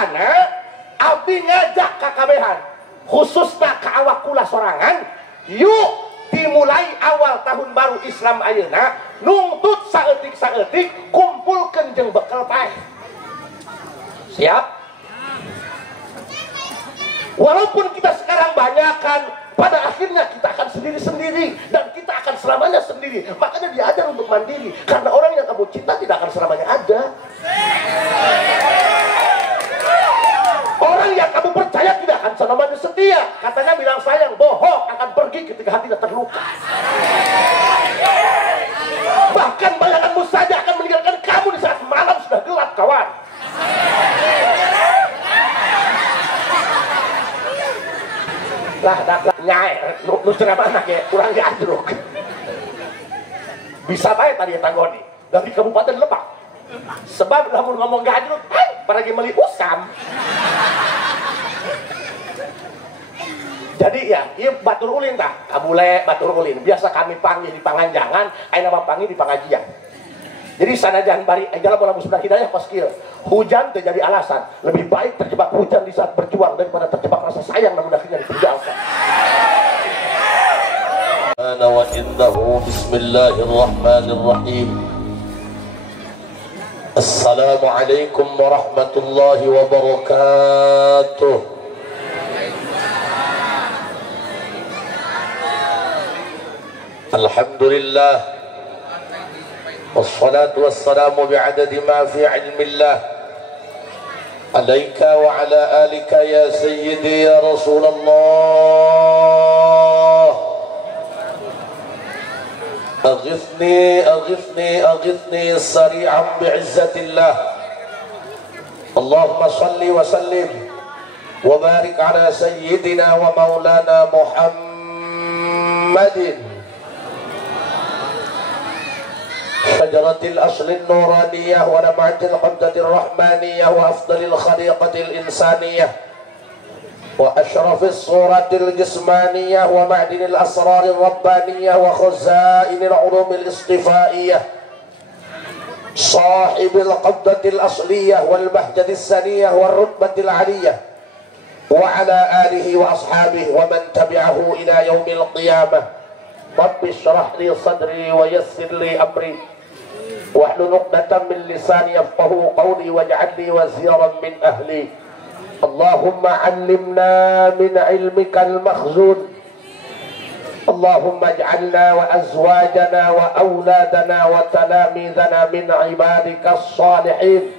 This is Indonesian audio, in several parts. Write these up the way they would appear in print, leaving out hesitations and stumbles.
mulana abdi ngajak kakabehan khususnya ke awak kula sorangan, yuk dimulai awal tahun baru Islam ayeuna nungtut saeutik-saeutik kumpulkeun jeung bekal teh. Siap? Walaupun kita sekarang banyakan, pada akhirnya kita akan sendiri-sendiri dan kita akan selamanya sendiri. Makanya diajar untuk mandiri, karena orang yang kamu cinta tidak akan selamanya ada. Orang yang kamu percaya tidak akan selamanya setia. Katanya bilang sayang, bohong akan pergi ketika hatinya terluka. Bahkan bayanganmu saja akan meninggalkan kamu di saat malam sudah gelap, kawan. Lah nyai nu ceramah anak ya kurang diadruk. Bisa baik tadi tanggoni dari Kabupaten Lebak. Sebab lamun ngomong gadruk, para lagi meli usam. Jadi ya, iya batur ulin tah, kabule batur ulin. Biasa kami panggil di panganjangan, ayeuna mah panggil di pangajian. Jadi sanajan bari ejala bola musnah hidayah paskil. Hujan terjadi alasan, lebih baik terjebak hujan di saat berjuang daripada terjebak rasa sayang namun akhirnya ditinggalkan. Ana wa innahu bismillahirrahmanirrahim. Assalamualaikum warahmatullahi wabarakatuh. Alhamdulillah wassalatu wassalamu bi'adadi ma fi ilmillah alaika wa ala alika ya sayyidi ya Rasulullah aghithni aghithni aghithni sari'an bi'izzatillah Allahumma salli wa sallim wa barik ala sayyidina wa maulana Muhammadin شجرة الأصل النورانية ونبعة القبضة الرحمانية وأفضل الخليقة الإنسانية وأشرف الصورة الجسمانية ومعدن الأسرار الربانية وخزائن العلوم الاصطفائية صاحب القبضة الأصلية والبهجة السنية والرتبة العلية وعلى آله وأصحابه ومن تبعه إلى يوم القيامة رب اشرح لي صدري ويسر لي أمري واحلل عقدة من لساني يفقهوا قولي واجعل لي وزيرا من أهلي اللهم علمنا من علمك المخزون اللهم اجعلنا وأزواجنا وأولادنا وتلاميذنا من عبادك الصالحين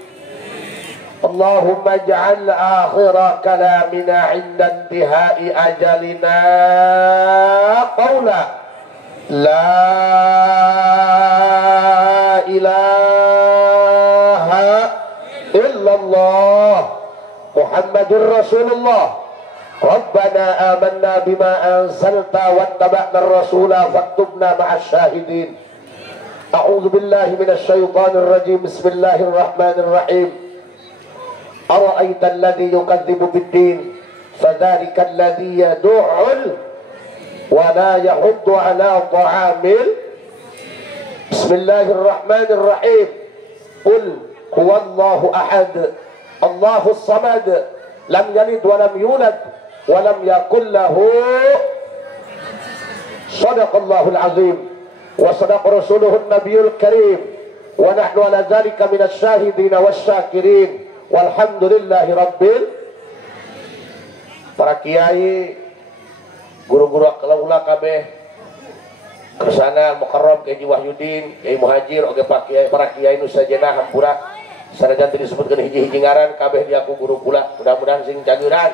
اللهم اجعل آخر كلامنا عند انتهاء أجلنا قولا لا إله إلا الله محمد رسول الله ربنا آمنا بما أنزلت واتبعنا الرسول فاكتبنا مع الشاهدين أعوذ بالله من الشيطان الرجيم بسم الله الرحمن الرحيم أرأيت الذي يكذب بالدين فذلك الذي يدع ولا يحض على طعام بسم الله الرحمن الرحيم قل هو الله أحد الله الصمد لم يلد ولم يولد ولم يكن له صدق الله العظيم وصدق رسوله النبي الكريم ونحن على ذلك من الشاهدين والشاكرين والحمد لله rabbil. Para kiai, guru-guru kaula kabeh kersana mukarram Kiai Wahyudin, Kiai Muhajir oge para kiai nu sajena hampura sanajan teu disebutkeun hiji-hiji ngaran kabeh diaku guru kula, mudah-mudahan sing cageuran.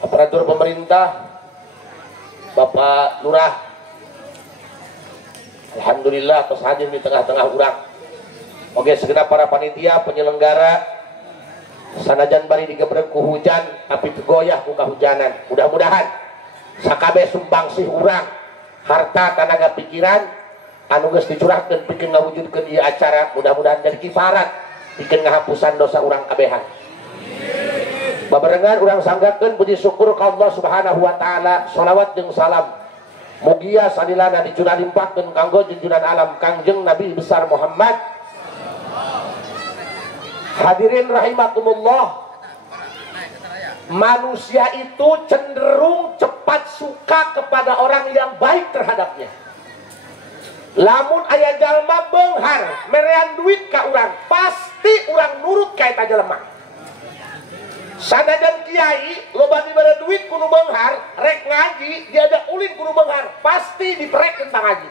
Aparatur pemerintah, Bapak Lurah, alhamdulillah tos hadir di tengah-tengah urang. Oke, segenap para panitia penyelenggara sanajan bari digebrek ku hujan tapi tegoyah ku kahujanan. Mudah-mudahan sakabeh sumbangsih urang harta tenaga pikiran anu geus dicurahkeun pikeun ngawujudkeun ieu acara mudah-mudahan jadi kifarat pikeun ngahapusan dosa urang kabehan. Babarengan urang sanggakeun puji syukur ka Allah Subhanahu wa taala, shalawat jeung salam mugia salilana dicurah limpahkeun kanggo junjungan alam Kangjeng Nabi besar Muhammad Hadirin rahimakumullah, manusia itu cenderung cepat suka kepada orang yang baik terhadapnya. Lamun aya jalma beunghar merean duit ka urang, pasti urang nurut ka eta jalma. Sanajan kiai loba dibere duit kudu beunghar, rek ngaji diajak ulin kudu beunghar, pasti diperekeun tang ngaji.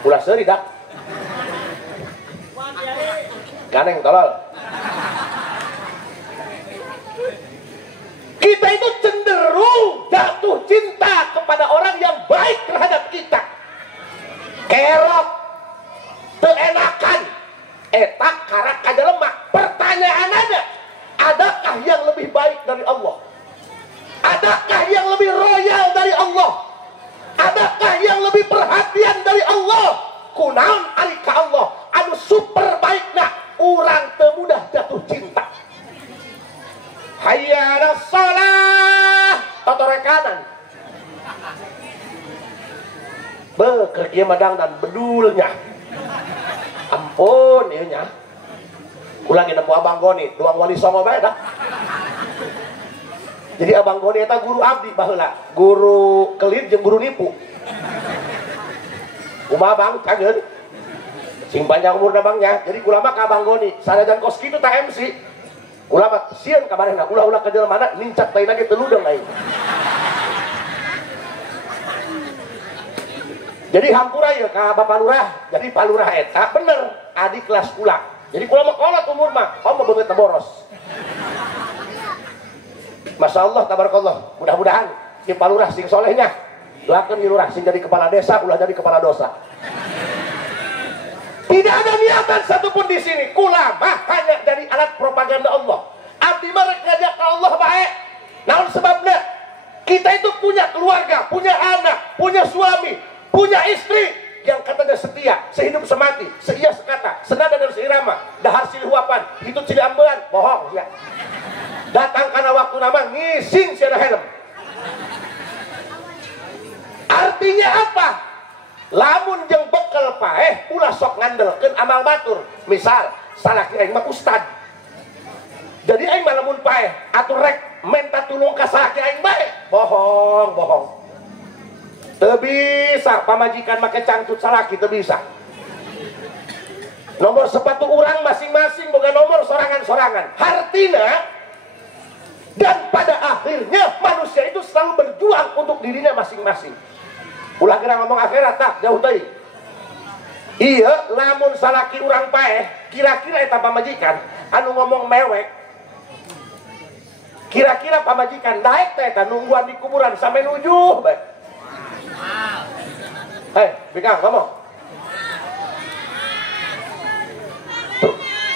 Ulah seuri dak. Kaneng tolol. Kita itu cenderung jatuh cinta kepada orang yang baik terhadap kita. Kerok teenakan eta karak kajelema. Pertanyaan adakah yang lebih baik dari Allah? Adakah yang lebih royal dari Allah? Adakah yang lebih perhatian dari Allah? Kunaon ari ka Allah anu super baikna urang teu mudah jatuh cinta. Hayya 'alas shalah totorekanan. Bekerja madang dan bedulnya. Ampun ieu nya. Ulangi nemu Abang Goni, doang wali songo bae dah. Jadi Abang Goni eta guru abdi baheula, guru kelit jeung guru nipu. Kumaha Bang cageun? Sing panjang umurna Bangnya. Jadi kula mah ka Abang Goni, sanajan kos kitu ta MC. Kula mah sieun ka manehna, ulah-ulah ka jelema nincak taina ge teu ludeng aing. Jadi hampura ya ka Bapak Lurah. Jadi Pak Lurah eta bener adik kelas kula. Jadi kula mah kolot umur mah, om beungeut boros. Masya Allah, tabarakallah. Mudah-mudahan si Pak Lurah sing solehnya lakeun di lurah sing jadi kepala desa, ulah jadi kepala dosa. Tidak ada niatan satupun di sini. Kula mah hanya dari alat propaganda Allah. Abdi mah rek ngajak ka Allah bae. Naon sebabna? Kita itu punya keluarga, punya anak, punya suami, punya istri yang katanya setia, sehidup semati, seia sekata, senada dan seirama, dahar silih huapan, hitut silih ambelan, bohong ya. Datang karena waktu nama ngising siada helm. Artinya apa? Lamun jeung bekel paeh ulah sok ngandelkeun amal batur. Misal salaki aing mah ustad. Jadi aing mah lamun paeh atur rek minta tulung ka salaki aing bae. Bohong. Teu bisa pamajikan make cangcut salaki teu bisa. Nomor sepatu urang masing-masing boga nomor sorangan-sorangan. Hartina dan pada akhirnya manusia itu selalu berjuang untuk dirinya masing-masing. Ulah kira ngomong akhirat tak jauh teuing. Iya, lamun salaki urang paeh, kira-kira eta pamajikan anu ngomong mewek. Kira-kira pamajikan daek teh eta nungguan di kuburan sampai nujuh bae. Bikang ngomong.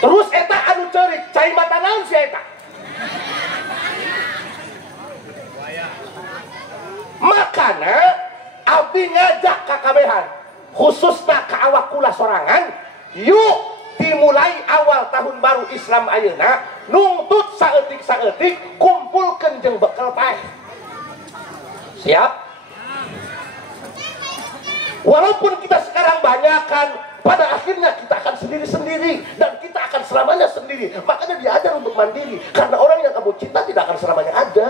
Terus eta anu ceurik, cai mata naon si eta? Makana abdi ngajak kakabehan khususna ka awak kula sorangan, yuk dimulai awal tahun baru Islam ayeuna nungtut saeutik-saeutik kumpulkeun jeung bekal paeh. Siap? Walaupun kita sekarang banyakan, pada akhirnya kita akan sendiri-sendiri dan kita akan selamanya sendiri. Makanya diajar untuk mandiri, karena orang yang kamu cinta tidak akan selamanya ada.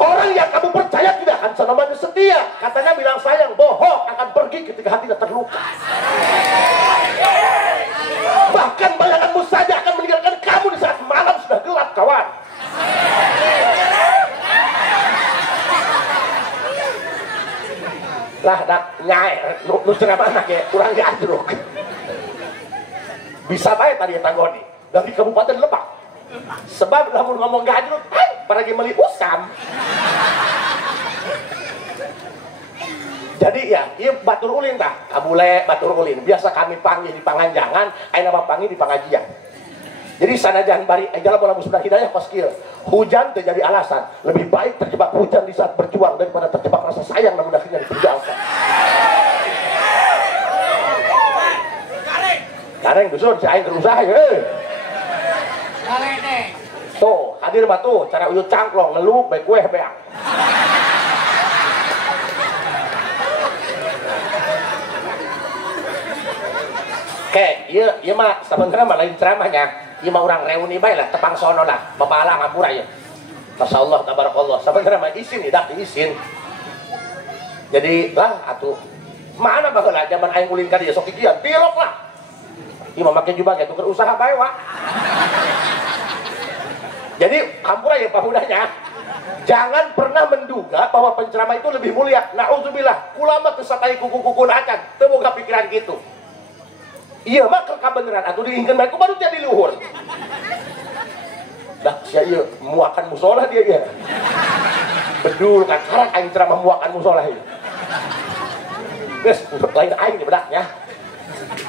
Orang yang kamu percaya tidak akan selamanya setia. Katanya bilang sayang, bohong akan pergi ketika hatinya terluka. Bahkan bayanganmu saja akan meninggalkan kamu di saat malam sudah gelap, kawan. Lah dak nyae nu ceramah anak ya kurang diadruk. Bisa bae tadi eta Goni dari Kabupaten Lebak. Sebab lamun ngomong gadruk, para ge meuli usam. Jadi ya, ieu batur ulin tah, kabule batur ulin. Biasa kami panggil di panganjangan, ayeuna mah panggil di pangajian. Jadi sanajan bari ejala bola musbah hidayah pas kieu. Hujan terjadi alasan. Lebih baik terjebak hujan di saat berjuang daripada terjebak rasa sayang namun akhirnya ditinggalkan. Kareng dusun si aing berusaha ya. Tuh, hadir batu cara uyut cangklong ngelup bae kue beak. Oke, iya mah sebenarnya mah lain ceramahnya. Iya mah orang reuni bae lah, tepang sono lah, bapalah ngapura ya. Masya Allah, tabarakallah. Sebenarnya mah isin, tidak isin. Jadi lah atuh mana baheula zaman aing ulin ka dieu sok kikian, tilok lah. Ieu mah make jubah gitu usaha bae wa. Jadi hampura ya pahudahnya. Jangan pernah menduga bahwa penceramah itu lebih mulia. Nauzubillah, ulama teu satai kuku-kuku acan, teu boga pikiran gitu. Iya mah keur kabeneran atuh diingkeun bae ku baru jadi luhur. Dah sia ieu muakan musola dia ya. Bedul kan karang aing ceramah muakan musola ieu. Geus lain aing di bedaknya.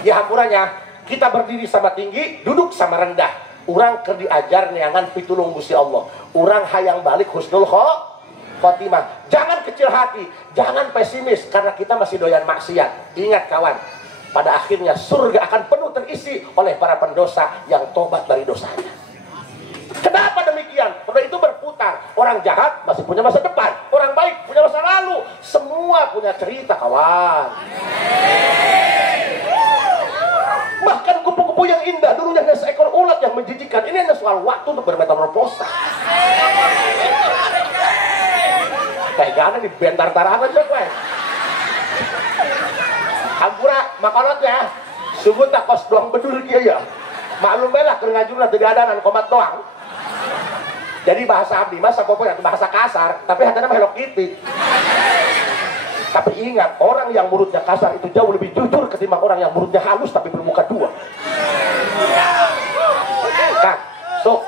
Ya hampuranya kita berdiri sama tinggi, duduk sama rendah. Urang keur diajar neangan pitulung Gusti Allah. Urang hayang balik husnul khotimah. Jangan kecil hati, jangan pesimis karena kita masih doyan maksiat. Ingat kawan, pada akhirnya surga akan penuh terisi oleh para pendosa yang tobat dari dosanya. Kenapa demikian? Karena itu berputar. Orang jahat masih punya masa depan, orang baik punya masa lalu. Semua punya cerita kawan. Bahkan kupu-kupu yang indah dulunya hanya seekor ulat yang menjijikan. Ini hanya soal waktu untuk bermetamorfosa. Kayak gana di bentar-taran aja gue. Hampura makolotnya sungguh tak kos doang bedul kia ya. Maklum belah keur ngajurna teu diadanan komat doang. Jadi bahasa abdi mah sapopona itu bahasa kasar, tapi hatana mah helok kitik. Tapi ingat, orang yang mulutnya kasar itu jauh lebih jujur ketimbang orang yang mulutnya halus tapi bermuka dua. Kan, so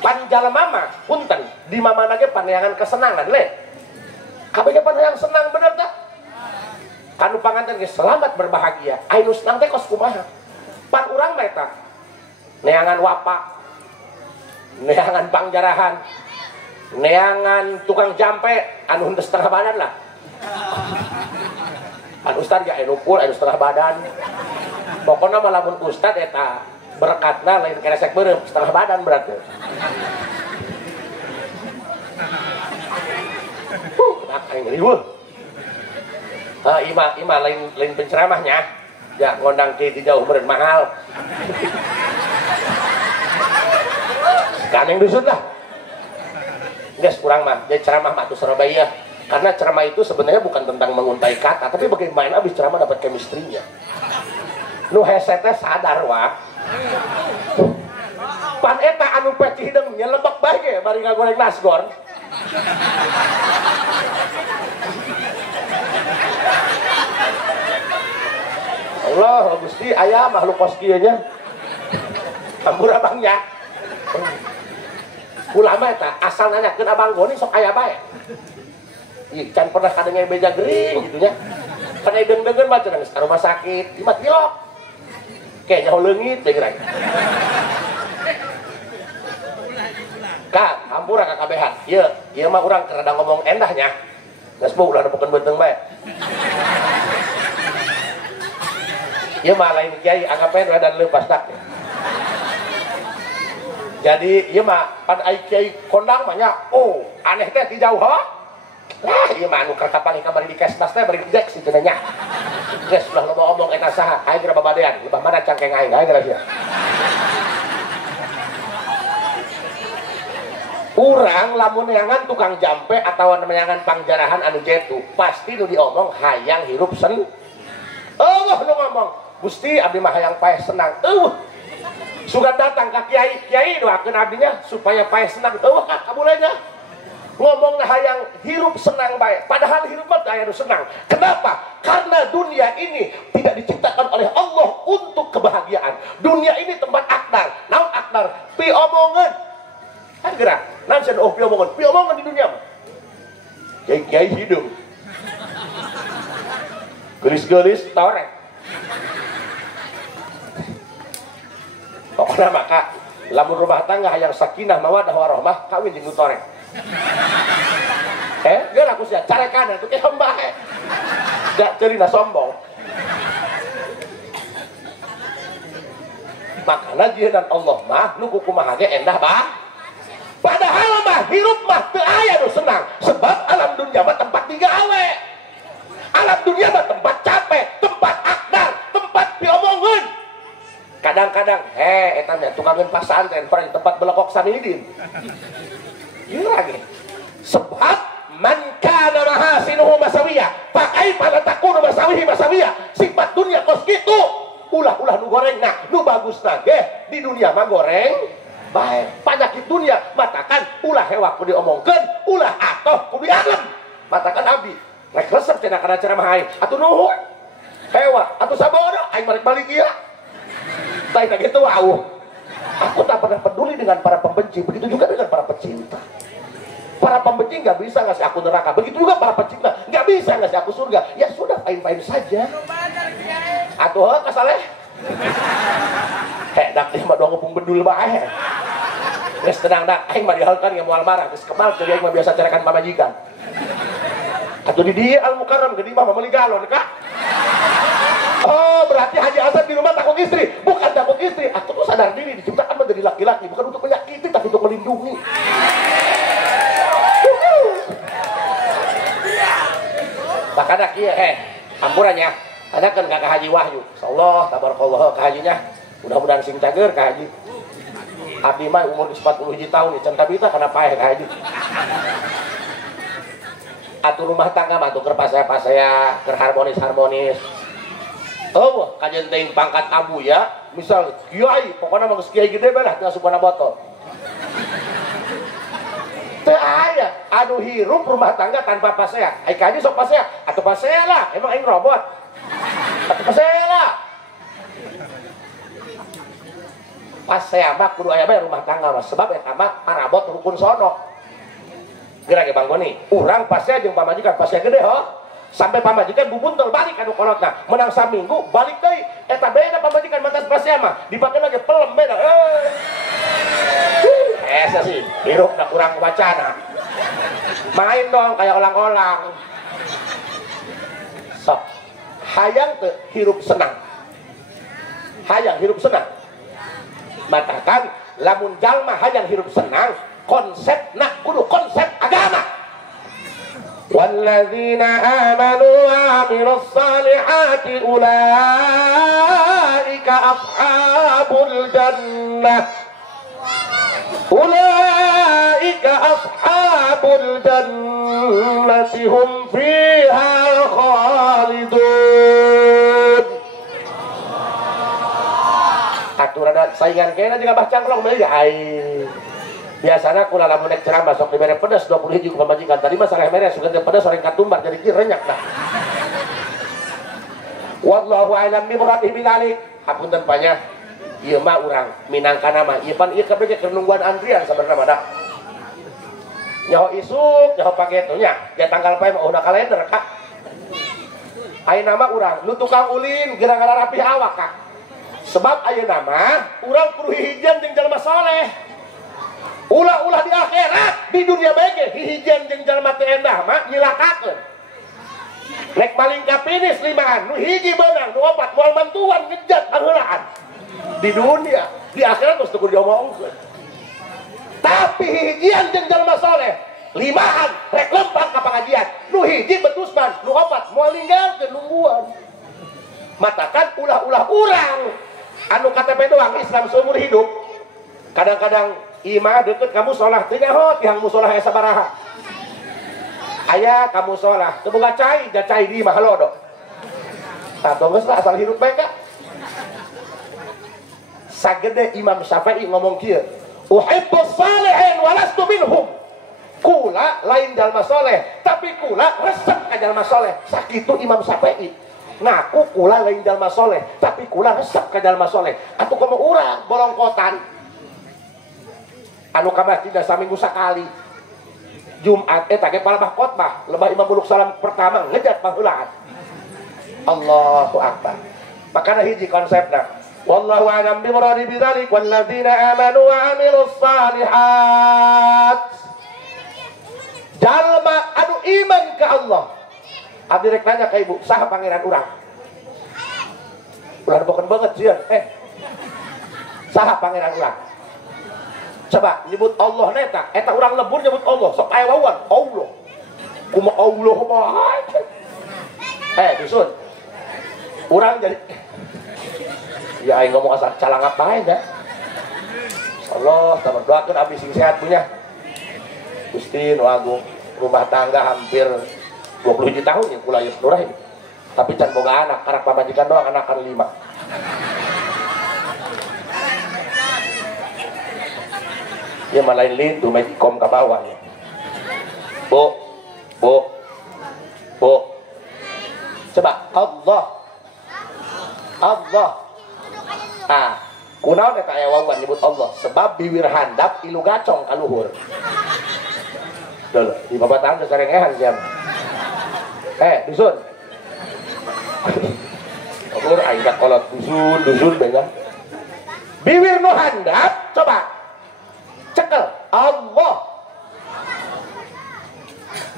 panjala mama, punten di mama nage paneangan kesenangan le. Kabeh paneangan senang bener tak? Kanu panganten ge selamat berbahagia. Ainus nang teh kos kumaha? Pan urang meta. Neangan wapak. Neangan pangjarahan. Neangan tukang jampe anu henteu setengah badan lah. Pan ustad ya enupul anu setengah badan. Pokona mah lamun ustad eta berkatna lain keresek beureum setengah badan berarti. Kenapa yang riweuh? Ima lain penceramahnya. Ya ngondang ke jauh beureun mahal. Kan yang dusun lah. Geus kurang mah, jadi ceramah mah tuh Surabaya. Karena ceramah itu sebenarnya bukan tentang menguntai kata, tapi bagaimana abis ceramah dapat chemistry-nya. Nu hese teh sadar wa. Pan eta anu peci hideung nyelebek bae ge bari ngagoreng nasgor. Allah Gusti aya makhluk kos kieu nya. Hampura abangnya. Ulama eta asal nanyakeun abang goni sok aya bae. Ih, can pernah kadangnya beja gering gitu nya. Pada deng-dengen baca nangis ke rumah sakit, imat tilok. Kayak jauh leungit bae gerak. Kak, hampura ka kabehan. Ieu mah urang keur rada ngomong endahnya. Geus beuh ulah nepukeun beuteung bae. Ieu mah lain kiai anggapan rada leupas dak. Jadi ieu mah pan ai kiai kondang mah nya, oh, aneh teh di jauh ha. Lah ieu mah anu kapal kamari di kesmas teh bari dijek si cenah nya. Geus ulah loba omong eta saha, aing geura babadean, lebah mana cangkeng aing, aing geura sia. Urang lamun neangan tukang jampe atawa neangan pangjarahan anu jetu, pasti nu diomong hayang hirup sen. Eueuh nu ngomong, Gusti abdi mah hayang paeh senang. Sudah datang ke kiai doakeun abdinya supaya paeh senang. Eueuh kabulenya. Ngomongna hayang hirup senang baik, padahal hirup mah aya nu senang. Kenapa? Karena dunia ini tidak diciptakan oleh Allah untuk kebahagiaan. Dunia ini tempat akdar. Naon akdar? Pi omongan. Kan gerak. Naon cenah pi omongan? Pi omongan di dunia mah. Kiai hidup. Gelis-gelis torek. Pokokna maka lamun rumah tangga hayang sakinah mawaddah warahmah kawin jeung torek. Gak aku sih carekan itu kayak hamba gak cerita sombong. Makanya jihan Allah mah nu kumaha ge endah bah. Padahal mah hirup mah teu aya nu senang sebab alam dunia mah tempat digawe. Alam dunia mah tempat capek, tempat akdar, tempat diomongeun. kadang-kadang etanya tukangin pasantren pernah tempat belokok samidin iya lagi sebab man kana mahasinuhu masawiyah pakai pada takunu masawiyah sifat dunia kos gitu ulah-ulah nu goreng nah nu bagus nage di dunia mah goreng baik penyakit dunia matakan ulah hewa ku diomongkeun ulah atoh ku dialem matakan abdi rek resep cenah kana ceramah aing atuh nuhun hewa atuh sabodo aing marek balik ieu tah gitu wauh aku tak pernah peduli dengan para pembenci begitu juga dengan para pecinta. Para pembenci nggak bisa ngasih aku neraka. Begitu juga para pecinta nggak bisa ngasih aku surga. Ya sudah, fine-fine saja. Atuh kasaleh. Dak mah doang ngepung bedul bae. Geus tenang dak, aing mah dihalkan ge moal marah, geus kebal jadi aing mah biasa carakan pamajikan. Atuh di dieu Al Mukarram gede mah meuli galon Kak. Oh, berarti Haji Hasan di rumah takut istri, bukan takut istri. Atuh tuh sadar diri diciptakan menjadi laki-laki bukan untuk menyakiti tapi untuk melindungi. Makanya kieu ampurannya adakan kakak Haji Wahyu insyaallah tabarakallah ka hajinya mudah-mudahan sing cager ka haji abdi mah umur 40 tahun can tabita kana paeh ka haji atuh rumah tangga mah tuh keur pasaya-pasaya keur harmonis oh kajen teuing pangkat abu ya misal kiai pokona mah geus kiai gede bae lah teu supana botol teu aya anu hirup rumah tangga tanpa pasea ai kaji sok pasea atuh pasea lah emang aing robot atuh pasea lah pasea mah kudu aya bae rumah tangga mah sebab eta mah parabot rukun sono geura ge Bang Boni urang pasea jeung pamajikan pasea gede ho sampai pamajikan bubuntel balik anu kolotna menang saminggu balik deui eta beda pamajikan mantas pasea mah dipake lagi pelem beda esa sih hirup dah kurang wacana main dong kayak olang-olang sok hayang teu hirup senang hayang hirup senang matakan lamun jalma hayang hirup senang konsepna kudu konsep agama walladzina amanu wa amilus salihati ulaika ashabul jannah ulaika ashabul jannati hum fiha khalidun aturan saingan kena juga bah cangklong mah ya biasana kula lamun nek ceramah sok dibere pedas 20 hiji ku pamajikan tadi mah sareng mere sugan pedas soreng katumbar jadi kieu renyak dah wallahu a'lam bi muradihi bidzalik hapunten panya ieu mah urang minangkana mah ieu pan ieu kabeh keur nungguan antrian sabarna mah dah nyaho isuk nyaho page nya ya tanggal pae mah udah kalender Kak ayeuna mah urang nu tukang ulin gara-gara rapih awak Kak sebab ayeuna mah urang kudu hijian jeung jalma saleh ulah-ulah di akhirat di dunia bae hijian jeung jalma teu endah mah nyilakakeun rek maling ka finish limaan nu hiji beunang nu opat moal mantuan ngejat pangheulaan di dunia di akhirat geus teu kudu diomongkeun tapi hijian jeung jalma saleh limaan rek lempang ka pangajian nu hiji betusman nu opat moal ninggalkeun nungguan matakan ulah-ulah urang anu KTP doang Islam seumur hidup kadang-kadang imah deket kamu sholah teu nyaho tihang musolah aya sabaraha aya kamu sholah teu boga cai da cai di imah halodo tah geus lah asal hirup bae Kak sagede Imam Syafi'i ngomong kieu uhibbus salihin walastu minhum kula lain jalma soleh tapi kula resep ka jalma soleh sakitu Imam Syafi'i ngaku kula lain jalma soleh tapi kula resep ka jalma soleh atuh komo urang bolongkotan anu ka masjid saminggu sakali Jumat eta ge palebah khotbah lebah imam buluk salam pertama ngejat pangheulaan Allahu akbar makana hiji konsepna wallahu a'lam bi muradi bidzalik walladzina amanu wa amilus salihat jalma anu iman ka Allah abdi rek nanya ka ibu saha pangeran urang ulah boken banget sieun saha pangeran urang coba nyebut Allah neta eta urang lebur nyebut Allah sok aya wawan Allah kumaha Allah mah dusun urang jadi Ya aing ngomong asal calangat bae dah. Allah tambah doakeun abdi sing sehat punya. Gusti nu agung rumah tangga hampir 20 tahun ya kula Yus Nurah ini. Tapi can boga anak, anak pamajikan doang anakan 5. Ya malain lintu magikom ka bawah ya. Bu. Coba Allah. Kunaon eta aya wawan nyebut Allah sebab bibir handap ilu gacong ka luhur. Deuh, di babatahan geus sarengehan jam. Dusun. Luhur aing kolot dusun beungan. Bibir nu handap coba cekel Allah.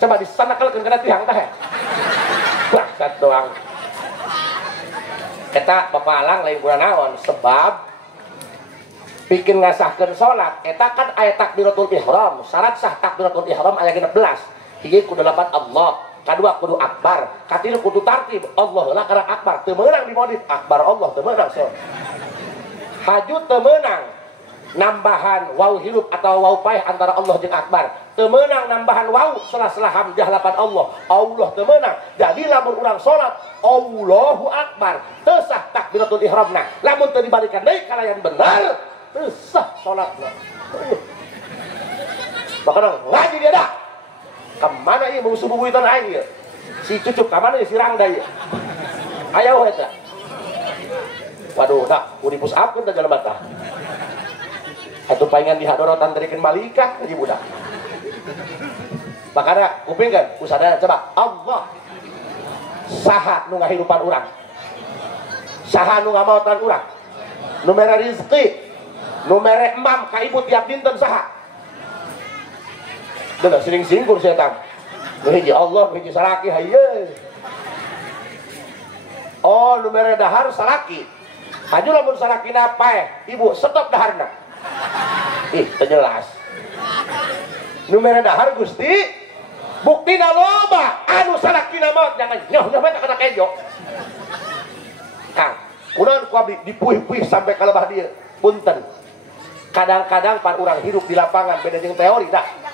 Coba disanakelkeun kana tihang teh. Bakat doang. Eta papalang lain kurang naon sebab bikin ngasahkeun salat eta kan aya takbiratul ihram. Syarat sah takbiratul ihram aya 16. Hiji kudu lapat Allah, kadua kudu akbar, katilu kudu tartib Allah lah karang akbar. Teu meunang dimodif akbar Allah teu meunang so. Haju teu meunang nambahan waw hirup atau waw paeh antara Allah jeung akbar. Teu meunang nambahan waw selah-selah hamzah lapan Allah. Allah teu meunang. Jadi lamun urang salat Allahu akbar teu sah takbiratul ihramna. Lamun teu dibalikan deui kalayan bener teu sah salatna. Makana ngaji dia dah. Kemana ieu musuh bubuyutan aing ieu? Si cucuk ka mana si Rangda ieu? Aya we eta. Waduh, dak uripus apkeun da jelema tah. Atuh paingan dihadorotan terikeun malika jadi budak. Makanya kuping kan usadana coba Allah saha nu ngahirupan urang, saha nu ngamaotan urang, nu mere rezeki, nu mere emam ka ibu tiap dinten saha. Deuleuh sering-singkur setan. Nu hiji Allah, nu hiji salaki hayeun. Oh, nu mere dahar salaki. Haju lamun salakina paeh, ibu stop daharna. Ih, terjelas. Nu mere dahar Gusti buktina loba anu salakina maot jangan nyoh mah kana kejo. Kang, kunaon ku abdi dipuih-puih sampai ka lebah dieu. Punten. Kadang-kadang pan urang hidup di lapangan beda jeung teori dah.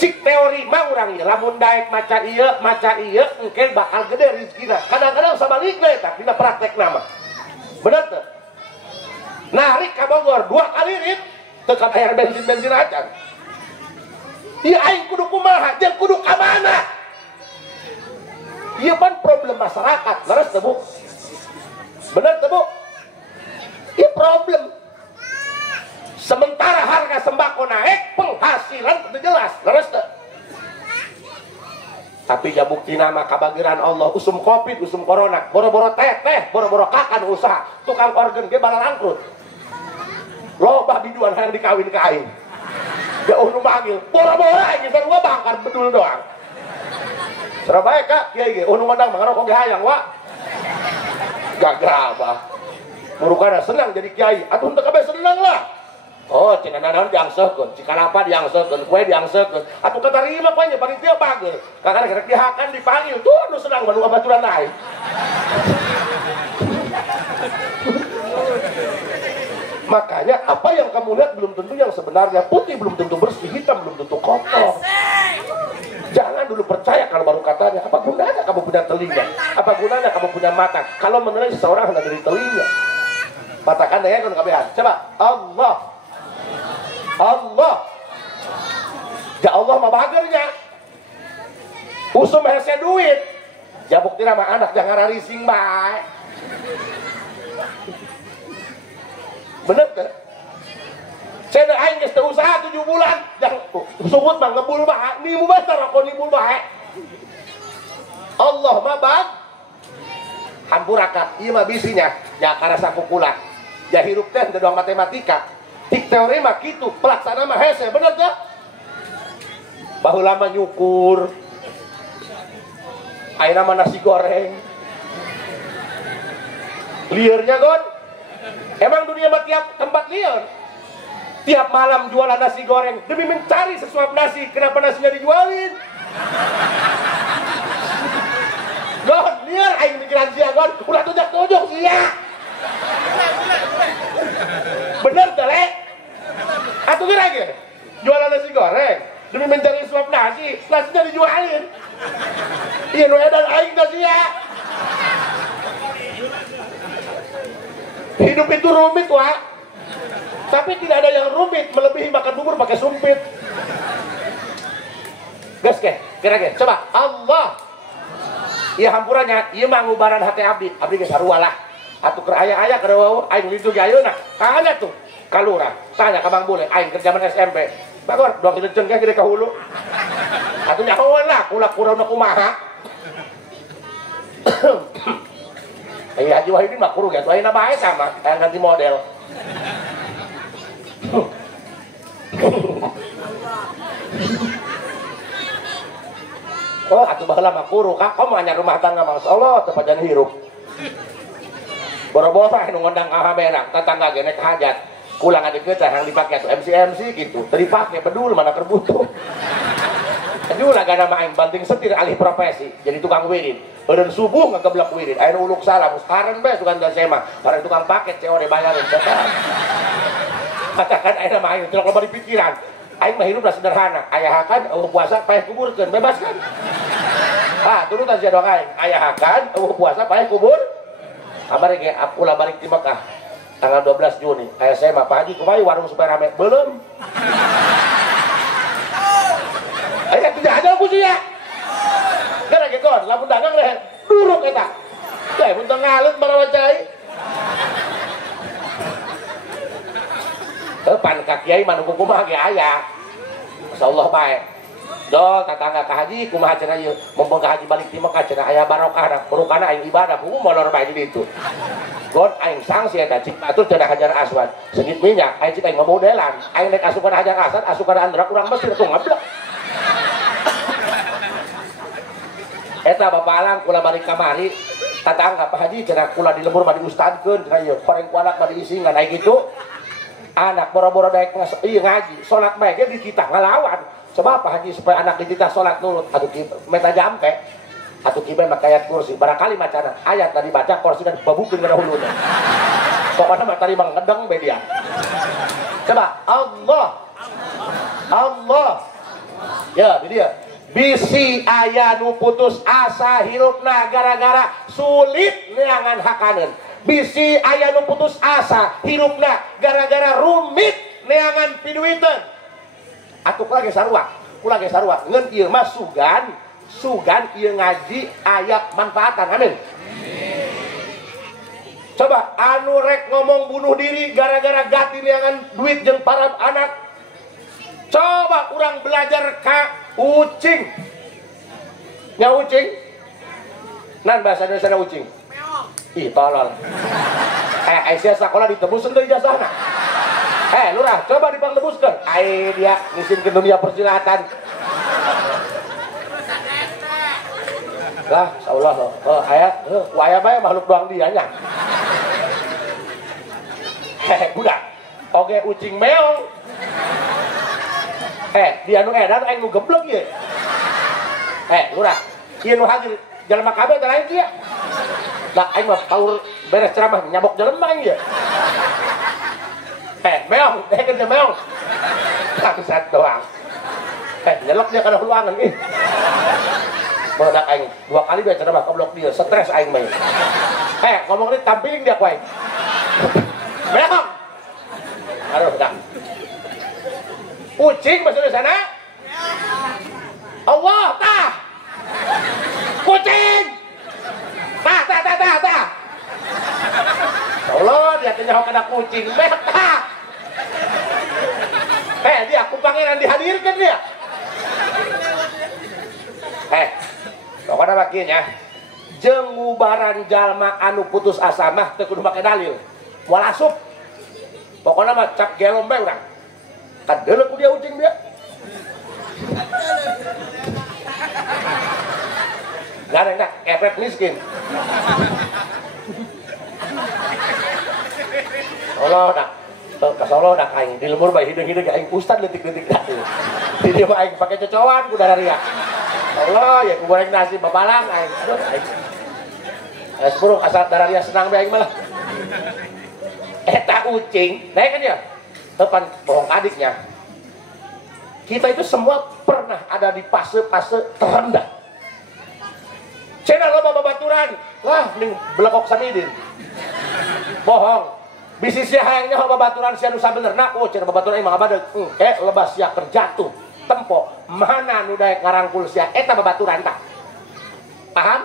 Cik teori mah urang ieu lamun daek maca ieu engke bakal gede rezekina. Kadang-kadang sabalikna eta dina praktekna mah. Bener teu? Narik ka Bogor 2 kali rit teu ka bayar bensin acan. Ieu aing kudu kumaha jeung kudu ka mana? Ieu pan problem masyarakat, leres teu Bu? Bener teu Bu? Ieu problem. Sementara harga sembako naik, penghasilan teu jelas, leres teu? Tapi ya bukti nama kabagiran Allah usum covid, usum corona, boro-boro teh, boro-boro kakan usaha, tukang organ ge bala langkrut. Loba biduan hayang dikawin ka aing. Ya nu manggil, boro-boro aing geus gua bangkar bedul doang. Surabaya ka kiai ge, nu mandang mah ngarokok ge hayang wa. Gagal bah. Murukana senang jadi kiai, atuh teu kabeh senang lah. Oh, cina nanan diangseukeun, cikalapa diangseukeun, kue diangseukeun. Atuh katarima poe nya panitia bager. Kakak rek dihakan dipanggil, tuh nu senang mah nu abaturan aing. Makanya apa yang kamu lihat belum tentu yang sebenarnya. Putih belum tentu bersih, hitam belum tentu kotor. Jangan dulu percaya kalau baru katanya. Apa gunanya kamu punya telinga? Apa gunanya kamu punya mata? Kalau menilai seseorang hanya dari telinga. Katakan ya kan kabehan. Coba Allah. Ya Allah mah bagernya. Usum hese duit. Ya bukti nama anak jangan rarising bae. Bener kan? Saya aing geus teu usaha 7 bulan, yang sumut mah ngebul bae, nimu mah taroko nibul bae. Allah mah bag hampurakan, ieu mah bisinya, ya karasa kukula. Ya hirup teh doang matematika. Tik teori mah kitu, pelaksana mah hese, bener teh? Baheula mah nyukur. Ayeuna mah nasi goreng. Liarnya gon. Emang dunia mah tiap tempat liar. Tiap malam jualan nasi goreng demi mencari sesuap nasi. Kenapa nasinya dijualin? Gon, liar aing pikiran sia gon. Ulah tujak-tujuk sia. Hidup itu rumit, Wak. Tapi tidak ada yang rumit melebihi makan bubur pakai sumpit. Gas ke, kira-kira. Coba Allah. Iya hampurannya, iya mah ngubaran hati abdi. Abdi ge sarua lah. Atuh keur aya-aya kada wau aing litu ge ayeuna. Kana tuh kalura. Tanya ka Bang Bule, aing keur zaman SMP. Bagor, dua kitu cengkeh gede ka hulu. Atuh nyahoan lah, kula-kurauna kumaha. Ayo Haji Wahidin mah kurung ya, tuh ayeuna bae sama, kayak ganti model. Oh, atuh baheula mah kuru, Kak. Kamu hanya rumah tangga Masya Allah, teu pajan hirup. Boro-boro anu ngundang ka haberang, tetangga ge nek hajat. Kula ngadekeut yang dipake atuh MC gitu. Teu dipake bedul mana keur butuh. Aduh laga nama aing banting setir alih profesi jadi tukang wirid. Eureun subuh ngageblek wirid. Aya nu uluk salam, sekarang bae sugan da sema. Bareng tukang paket COD bayarin setan. Katakan aya mah aing teu loba di pikiran. Aing mah hidup sederhana, ayahakan eueuh puasa paeh kuburkeun, bebas kan? Ah, dulu tah sia doang aing, ayahakan eueuh puasa paeh kubur. Kabar ge ulah balik di Mekah. Tanggal 12 Juni. Aya saya mah Pak Haji kumaha warung supaya rame? Belum. Aya tidak ada ku sia. Gara ge gon, lamun dagang leh duruk eta. Teh mun teu ngalut barawa cai. Pan ka kiai mah nu kumaha ge aya. Masyaallah bae. Do tatangga ka haji kumaha cenah ieu? Mumpung ka haji balik ti Mekah cenah aya barokah, barokahna aing ibadah kudu molor bae di ditu. Gon aing sanksi eta cik atur cenah Hajar Aswad. Segit minyak aing cik aing modelan. Aing nek asupan Hajar Aswad, asupan Andra urang Mesir tuh ngablek. Eta bapalang kula balik kamari tatangga Pak Haji cenah kula di lembur bari ustadkeun cenah ieu koreng ku anak bari isingan aya kitu. Anak boro-boro daek ngaji, salat bae ge dititah ngalawan. Coba Pak Haji supaya anak dititah salat nurut. Atuh meta jampe. Atuh kibe make ayat kursi. Barangkali macana ayat tadi baca kursi dan babukeun kana hulunya. Pokona mah tadi mang ngedeng be dia. Coba Allah. Allah. Ya, ini dia. Bisi aya nu putus asa hirupna gara-gara sulit neangan hakaneun. Bisi aya nu putus asa hirupna gara-gara rumit neangan piduiteun. Atuh kula ge sarua, ngeun ieu mah sugan ieu ngaji aya manfaatan. Amin. Coba anu rek ngomong bunuh diri gara-gara gati neangan duit jeung para anak. Coba urang belajar ka ucing. Nya ucing. Nan bahasa Indonesia ucing. Ih, tolol. Aisyah sekolah ditebuskeun deui ijazahna. Lurah, coba dipangtebuskeun. Ai dia ngisin ke dunia persilatan. Lah, insyaallah loh. Ayat, waya bae makhluk doang dia nya. Budak. Oge ucing meong. Dia nu edan aing nu geblek ye. Lurah. Ieu nu hadir jelema kabeh teh lain dia. Lah aing mah paur beres ceramah nyabok jelema aing ye. Meong, kerja meong. Bangsat doang. Nyelok dia kana huluangan ih. Meledak aing 2 kali bae ceramah keblok dia, stres aing mah. Ngomong ini tampiling dia ku aing. Meong. Aduh, dah. Kucing masuk di sana. Allah, tah. Kucing. Tah. Allah, dia kenyahok ada kucing. Tah. Dia aku pangeran dihadirkan dia. Pokoknya bakinya jeung ngubaran jalma anu putus asa mah teu kudu make dalil. Moal asup. Pokoknya mah cap gelom bae urang. Kadeuleu ku dia ucing dia. Gareng dah efek miskin. Allah dah. Kasolo dah aing di lembur bae hideung-hideung aing ustad leutik-leutik dah. Di dieu mah aing pake cocoan ku dararia. Allah ya ku goreng nasi babalang aing. Aduh aing. Sepuruk asal dararia senang bae aing mah. Eta ucing, naik kan ya? Tepan bohong adiknya. Kita itu semua pernah ada di fase-fase terendah. Cina loba babaturan. Wah, ning belekok samidin. Bohong. Bisi sia hayangnya babaturan sia nu sabenerna oh cenah babaturan imah abadeg lebas sia terjatuh tempo mana nu daek ngarangkul sia eta babaturan tah. Paham?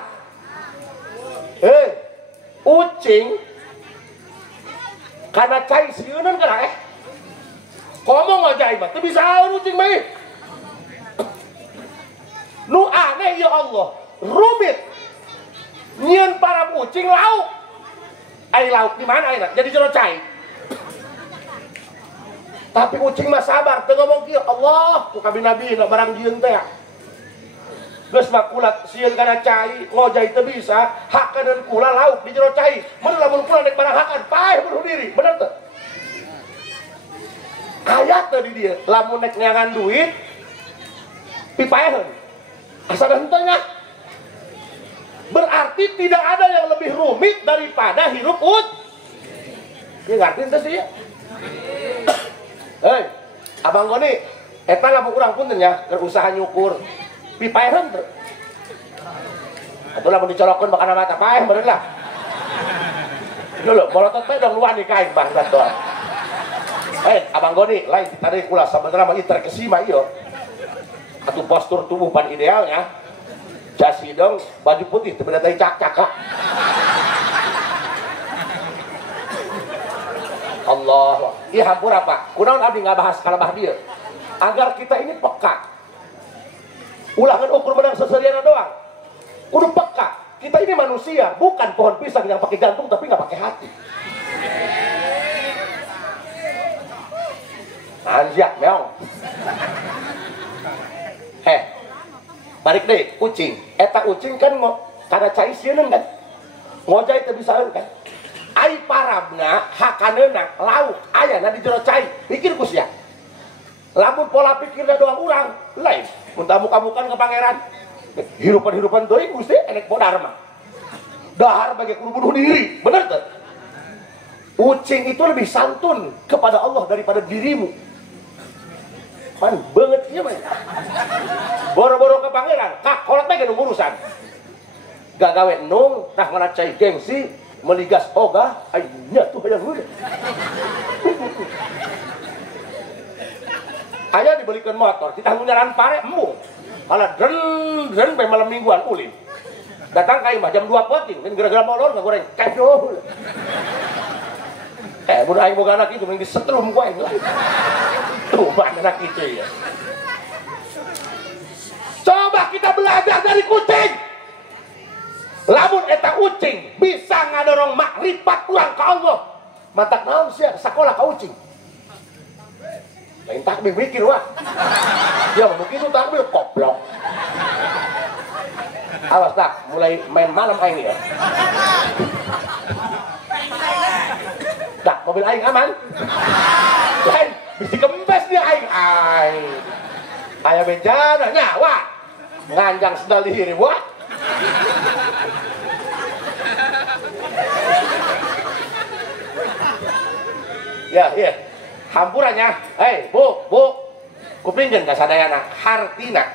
Ucing karena cai sieuneun kana ngomong aja mah teu bisa ucing mah. Nu aneh ya Allah, rumit. Nyieun para ucing lauk. Ai lauk di mana enak? Jadi jero cai. Tapi ucing mah sabar, teu ngomong kieu. Allah, ku kabi nabi na barang dieun teh. Geus mah kulat sieun kana cai, ngojai teu bisa, hakaneun kula lauk di jero cai. Mun lamun kula nek barang hakan, paeh bunuh diri. Bener teu? Aya teu di dieu, lamun nek ngeangan duit pipaeheun. Asa henteu nya. Berarti tidak ada yang lebih rumit daripada hirup ya ngerti ente sih ya. Abang Goni eta lamun urang punten nya keur usaha nyukur pipaeheun teu atuh lamun dicolokeun bakal mata paeh bener lah dulu bolotot teh dong luan di kain bangsat doang. Abang Goni lain ditadai kula sabenerna mah ieu kesima ieu atuh postur tubuh pan idealnya jasi dong baju putih teu beda teh cak-cak. Allah, ieu hampura Pak. Kunaon abdi ngabahas kalabah dieu? Agar kita ini peka. Ulangan ukur menang seseriana doang. Kudu peka. Kita ini manusia, bukan pohon pisang yang pakai jantung tapi nggak pakai hati. Anjak meong. Balik deh, ucing. Eta ucing kan kada cai sieun kan. Ngojai teu bisaeun kan. Ai parabna hakaneuna lauk ayana di jero cai. Pikir ku sia. Lamun pola pikirna doang urang, lain. Mun tamu-kamukan ke pangeran. Hirupan-hirupan teuing Gusti enek bodar mah. Dahar bagi kudu bunuh diri. Bener teu? Ucing itu lebih santun kepada Allah daripada dirimu. Kan banget ieu mah. Boro-boro ke pangeran, kak kolot mah geus urusan. Gagawe nung tah ngana cai gengsi meligas oga aya tuh hayang heureun. Aya dibelikeun motor, ditanggung jalan pare embung. Malah dren bae malam mingguan ulin. Datang ka imah jam 2 poting, dan gara-gara molor ngagoreng kacau. Mun aing boga anak itu mending disetrum ku aing. Tuh anak itu ya. Coba kita belajar dari kucing. Lamun eta ucing bisa ngadorong makrifat urang ka Allah. Mantak naon sia sakola ka ucing. Lain takbir mikir wah. Ya mungkin itu takbir koplok. Awas tak mulai main malam aing ya. Dak mobil aing aman. Lain bisi kempes dia aing. Aya bencana nyawa. Nganjang sendal diri wah. Ya, hampurannya. Bu. Kupinjeun ka sadayana hartina.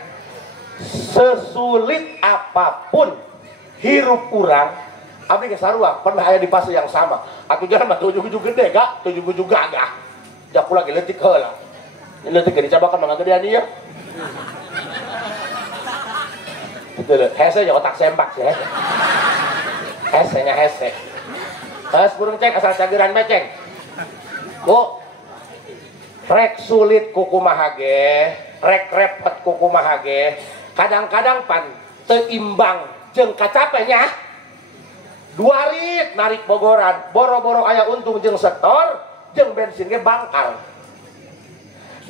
Sesulit apapun hirup urang, abdi ge sarua pernah aya di fase yang sama. Atuh jangan mah tujuh-tujuh gede gak, tujuh-tujuh gagah. Jak pula ge leutik heula. Leutik ge dicabakan mangga gedean ieu. Betul, hese ya otak sempak sih hese. Hesenya hese. Pas burung cek asal cageran beceng. Bu, rek sulit kukumaha ge, rek repot kukumaha ge. Kadang-kadang pan teu imbang jeung kacapenya. 2 rit narik bogoran, boro-boro aya untung jeung setor, jeung bensin ge bangkal.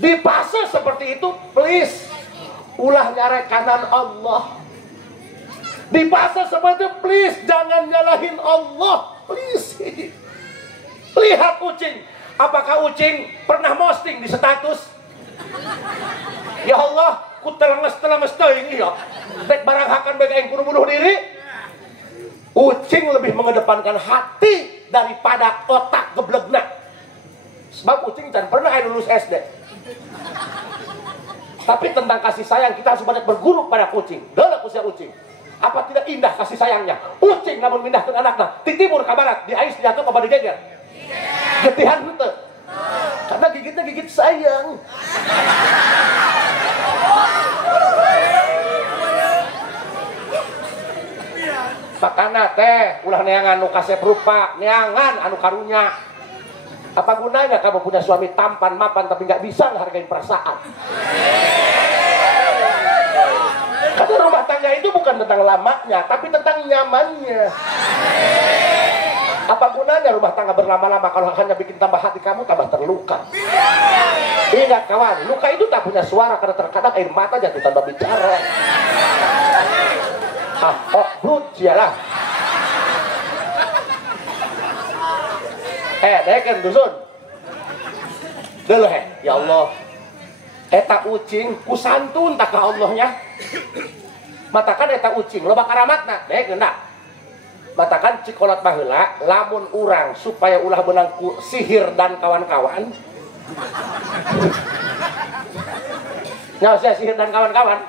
Di fase seperti itu, please ulah nyarek kanan Allah. Di fase seperti itu, please jangan nyalahin Allah, please. Lihat ucing, apakah ucing pernah posting di status? Ya Allah, ku telenges teuing ieu. Dek barang hakan bae aing kudu bunuh diri. Ucing lebih mengedepankan hati daripada otak geblegna. Sebab ucing can pernah lulus SD. Tapi tentang kasih sayang kita harus banyak berguru pada kucing. Deuleu ku sia ucing. Apa tidak indah kasih sayangnya? Ucing namun mindahkeun anakna ti timur ka barat, di ais diatur ka badi geger. Getihan henteu. Karena gigitnya gigit sayang. Makana teh ulah neangan anu kasep rupa, neangan anu karunya. Apa gunanya kamu punya suami tampan mapan tapi nggak bisa menghargai perasaan? Karena rumah tangga itu bukan tentang lamanya, tapi tentang nyamannya. Apa gunanya rumah tangga berlama-lama kalau hanya bikin tambah hati kamu tambah terluka? Ingat kawan, luka itu tak punya suara karena terkadang air mata jatuh tanpa bicara. Brut sialah. Deken dusun. Deuh ya Allah. Eta ucing kusantun tak ka Allahnya. Matakan eta ucing loba karamatna, deken da. Matakan cikolot baheula lamun urang supaya ulah benang ku sihir dan kawan-kawan. Nyawa sihir dan kawan-kawan.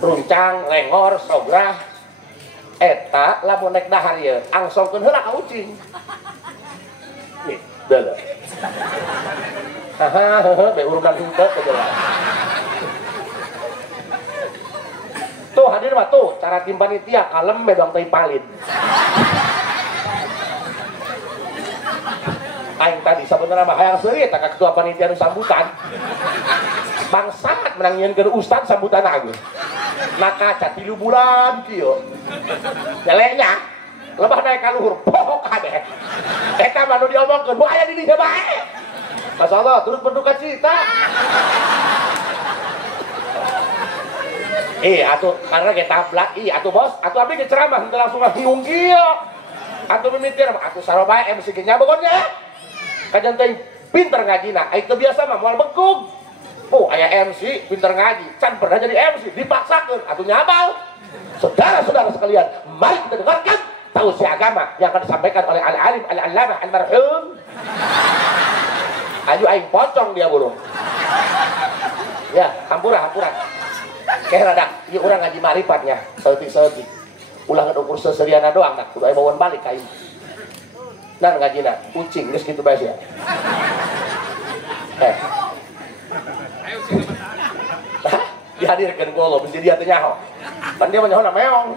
Runcang, lengor, sograh, eta lamun naik dahar ya, angsongkeun heula ka ucing. Nih, deuh. Be urunan henteu teh jelas. Tuh hadir mah tuh cara tim panitia kalem medang teh palin. Aing tadi sabenerna mah hayang seuri eta ka ketua panitia nu sambutan. Bangsat menang nyieunkeun ustad sambutan agung. Nakaca 3 bulan kieu. Nyelenya lebah naik ka luhur pohok kabeh. Eta mah nu diomongkeun bu aya di dieu bae. Masyaallah turut berduka cita. Atuh karena ge tablak atuh bos, atuh abdi ge ceramah henteu langsung bingung kieu. Atuh mimitir atuh sarobae MC ge nyabogonnya. Kajan teh pinter ngajina, ai teu biasa mah moal bekug. Oh, aya MC pinter ngaji, can pernah jadi MC, dipaksakan, atuh nyabal. Saudara-saudara sekalian, mari kita dengarkan tausiah agama yang akan disampaikan oleh al-alim al-allamah al-marhum. Ayo aing pocong dia burung. Ya, hampura. Kayak rada, ieu urang ngaji marifatnya, seutik-seutik. Ulah ngukur seseriana doang, nah, kudu aya bawaan balik ka ieu. Nah ngajina, ucing geus kitu bae sia. Dihadirkan ku Allah, mesti dia teh nyaho. Pan dia mah nyahona meong.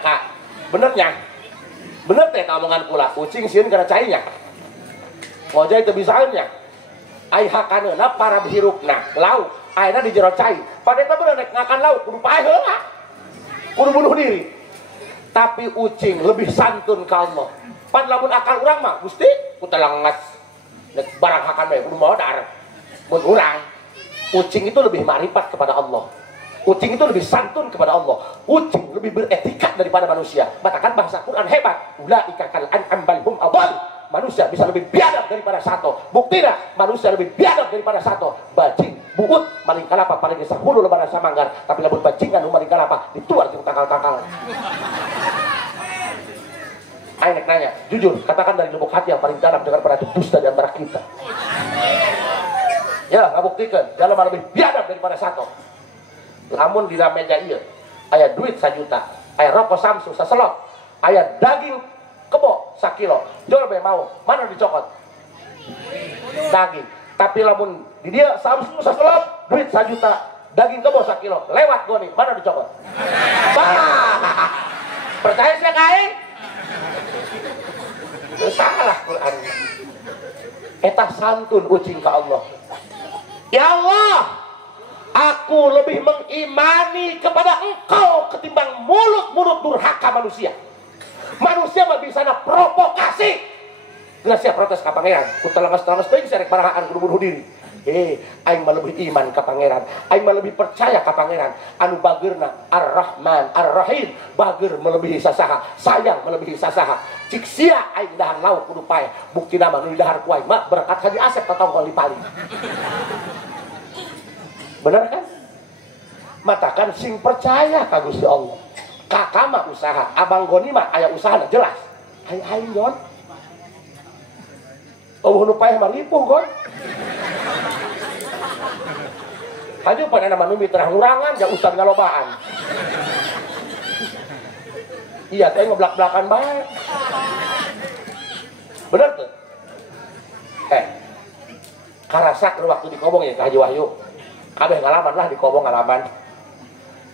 Kak, benernya? Bener teh omongan kula, ucing sieun kana cainya. Ngojay teu bisaeunnya. Ai hakaneuna para hirupna, lauk, ayeuna di jero cai. Pada eta bener nek ngakan lauk kudu paeh heula. Kudu bunuh diri. Tapi ucing lebih santun ka Allah. Pan lamun akal urang mah Gusti kutalangas nek barang hakan bae kudu modar. Mun urang ucing itu lebih makrifat kepada Allah. Ucing itu lebih santun kepada Allah. Ucing lebih beretika daripada manusia. Katakan bahasa Quran hebat. Ulaika kal an'am bal hum adall. Manusia bisa lebih biadab daripada sato. Buktina manusia lebih biadab daripada sato. Bajing, buut, maling kalapa paling ge 10 lebaran samanggar. Tapi lamun bajingan nu maling kalapa dituar jeung tangkal-tangkal. Ayo nek nanya, jujur, katakan dari lubuk hati yang paling dalam dengan para dusta di antara kita. Ya, ngabuktikan, dalam lebih biadab daripada satu. Lamun di dalam meja ieu aya duit 1 juta, aya rokok Samsu saselot, aya daging kebo 1 kilo. Jual bae mau, mana dicokot? Daging. Tapi lamun di dia Samsu saselot, duit 1 juta, daging kebo 1 kilo, lewat goni, mana dicokot? Percaya sih kain? Salah Quran. Eta santun ucing ka Allah. Ya Allah, aku lebih mengimani kepada Engkau ketimbang mulut-mulut durhaka manusia. Manusia mah bisa na provokasi. Geus sia protes ka pangeran. Ku telangas-telangas teuing sarek parahaan kudu bunuh diri. Aing mah lebih iman ka pangeran. Aing mah lebih percaya ka pangeran. Anu bageurna Ar-Rahman Ar-Rahim, bager melebihi sasaha, sayang melebihi sasaha. Cik sia aing dahar lauk kudu paeh. Buktina mah nu dahar ku aing mah berkat Haji Asep katongkol di paling. Bener kan? Matakan sing percaya ka Gusti Allah. Kakak mah usaha, abang Goni mah aya usahana jelas. Aing Gon. Oh nu paeh mah lipuh Gon. Haju pada nama numit terang urangan, ya ustad ngalobaan. Iya teh ngeblak-blakan bae. Bener tuh. Karasak waktu di Kobong ya Haji Wahyu. Kabeh ngalaman lah di Kobong ngalaman.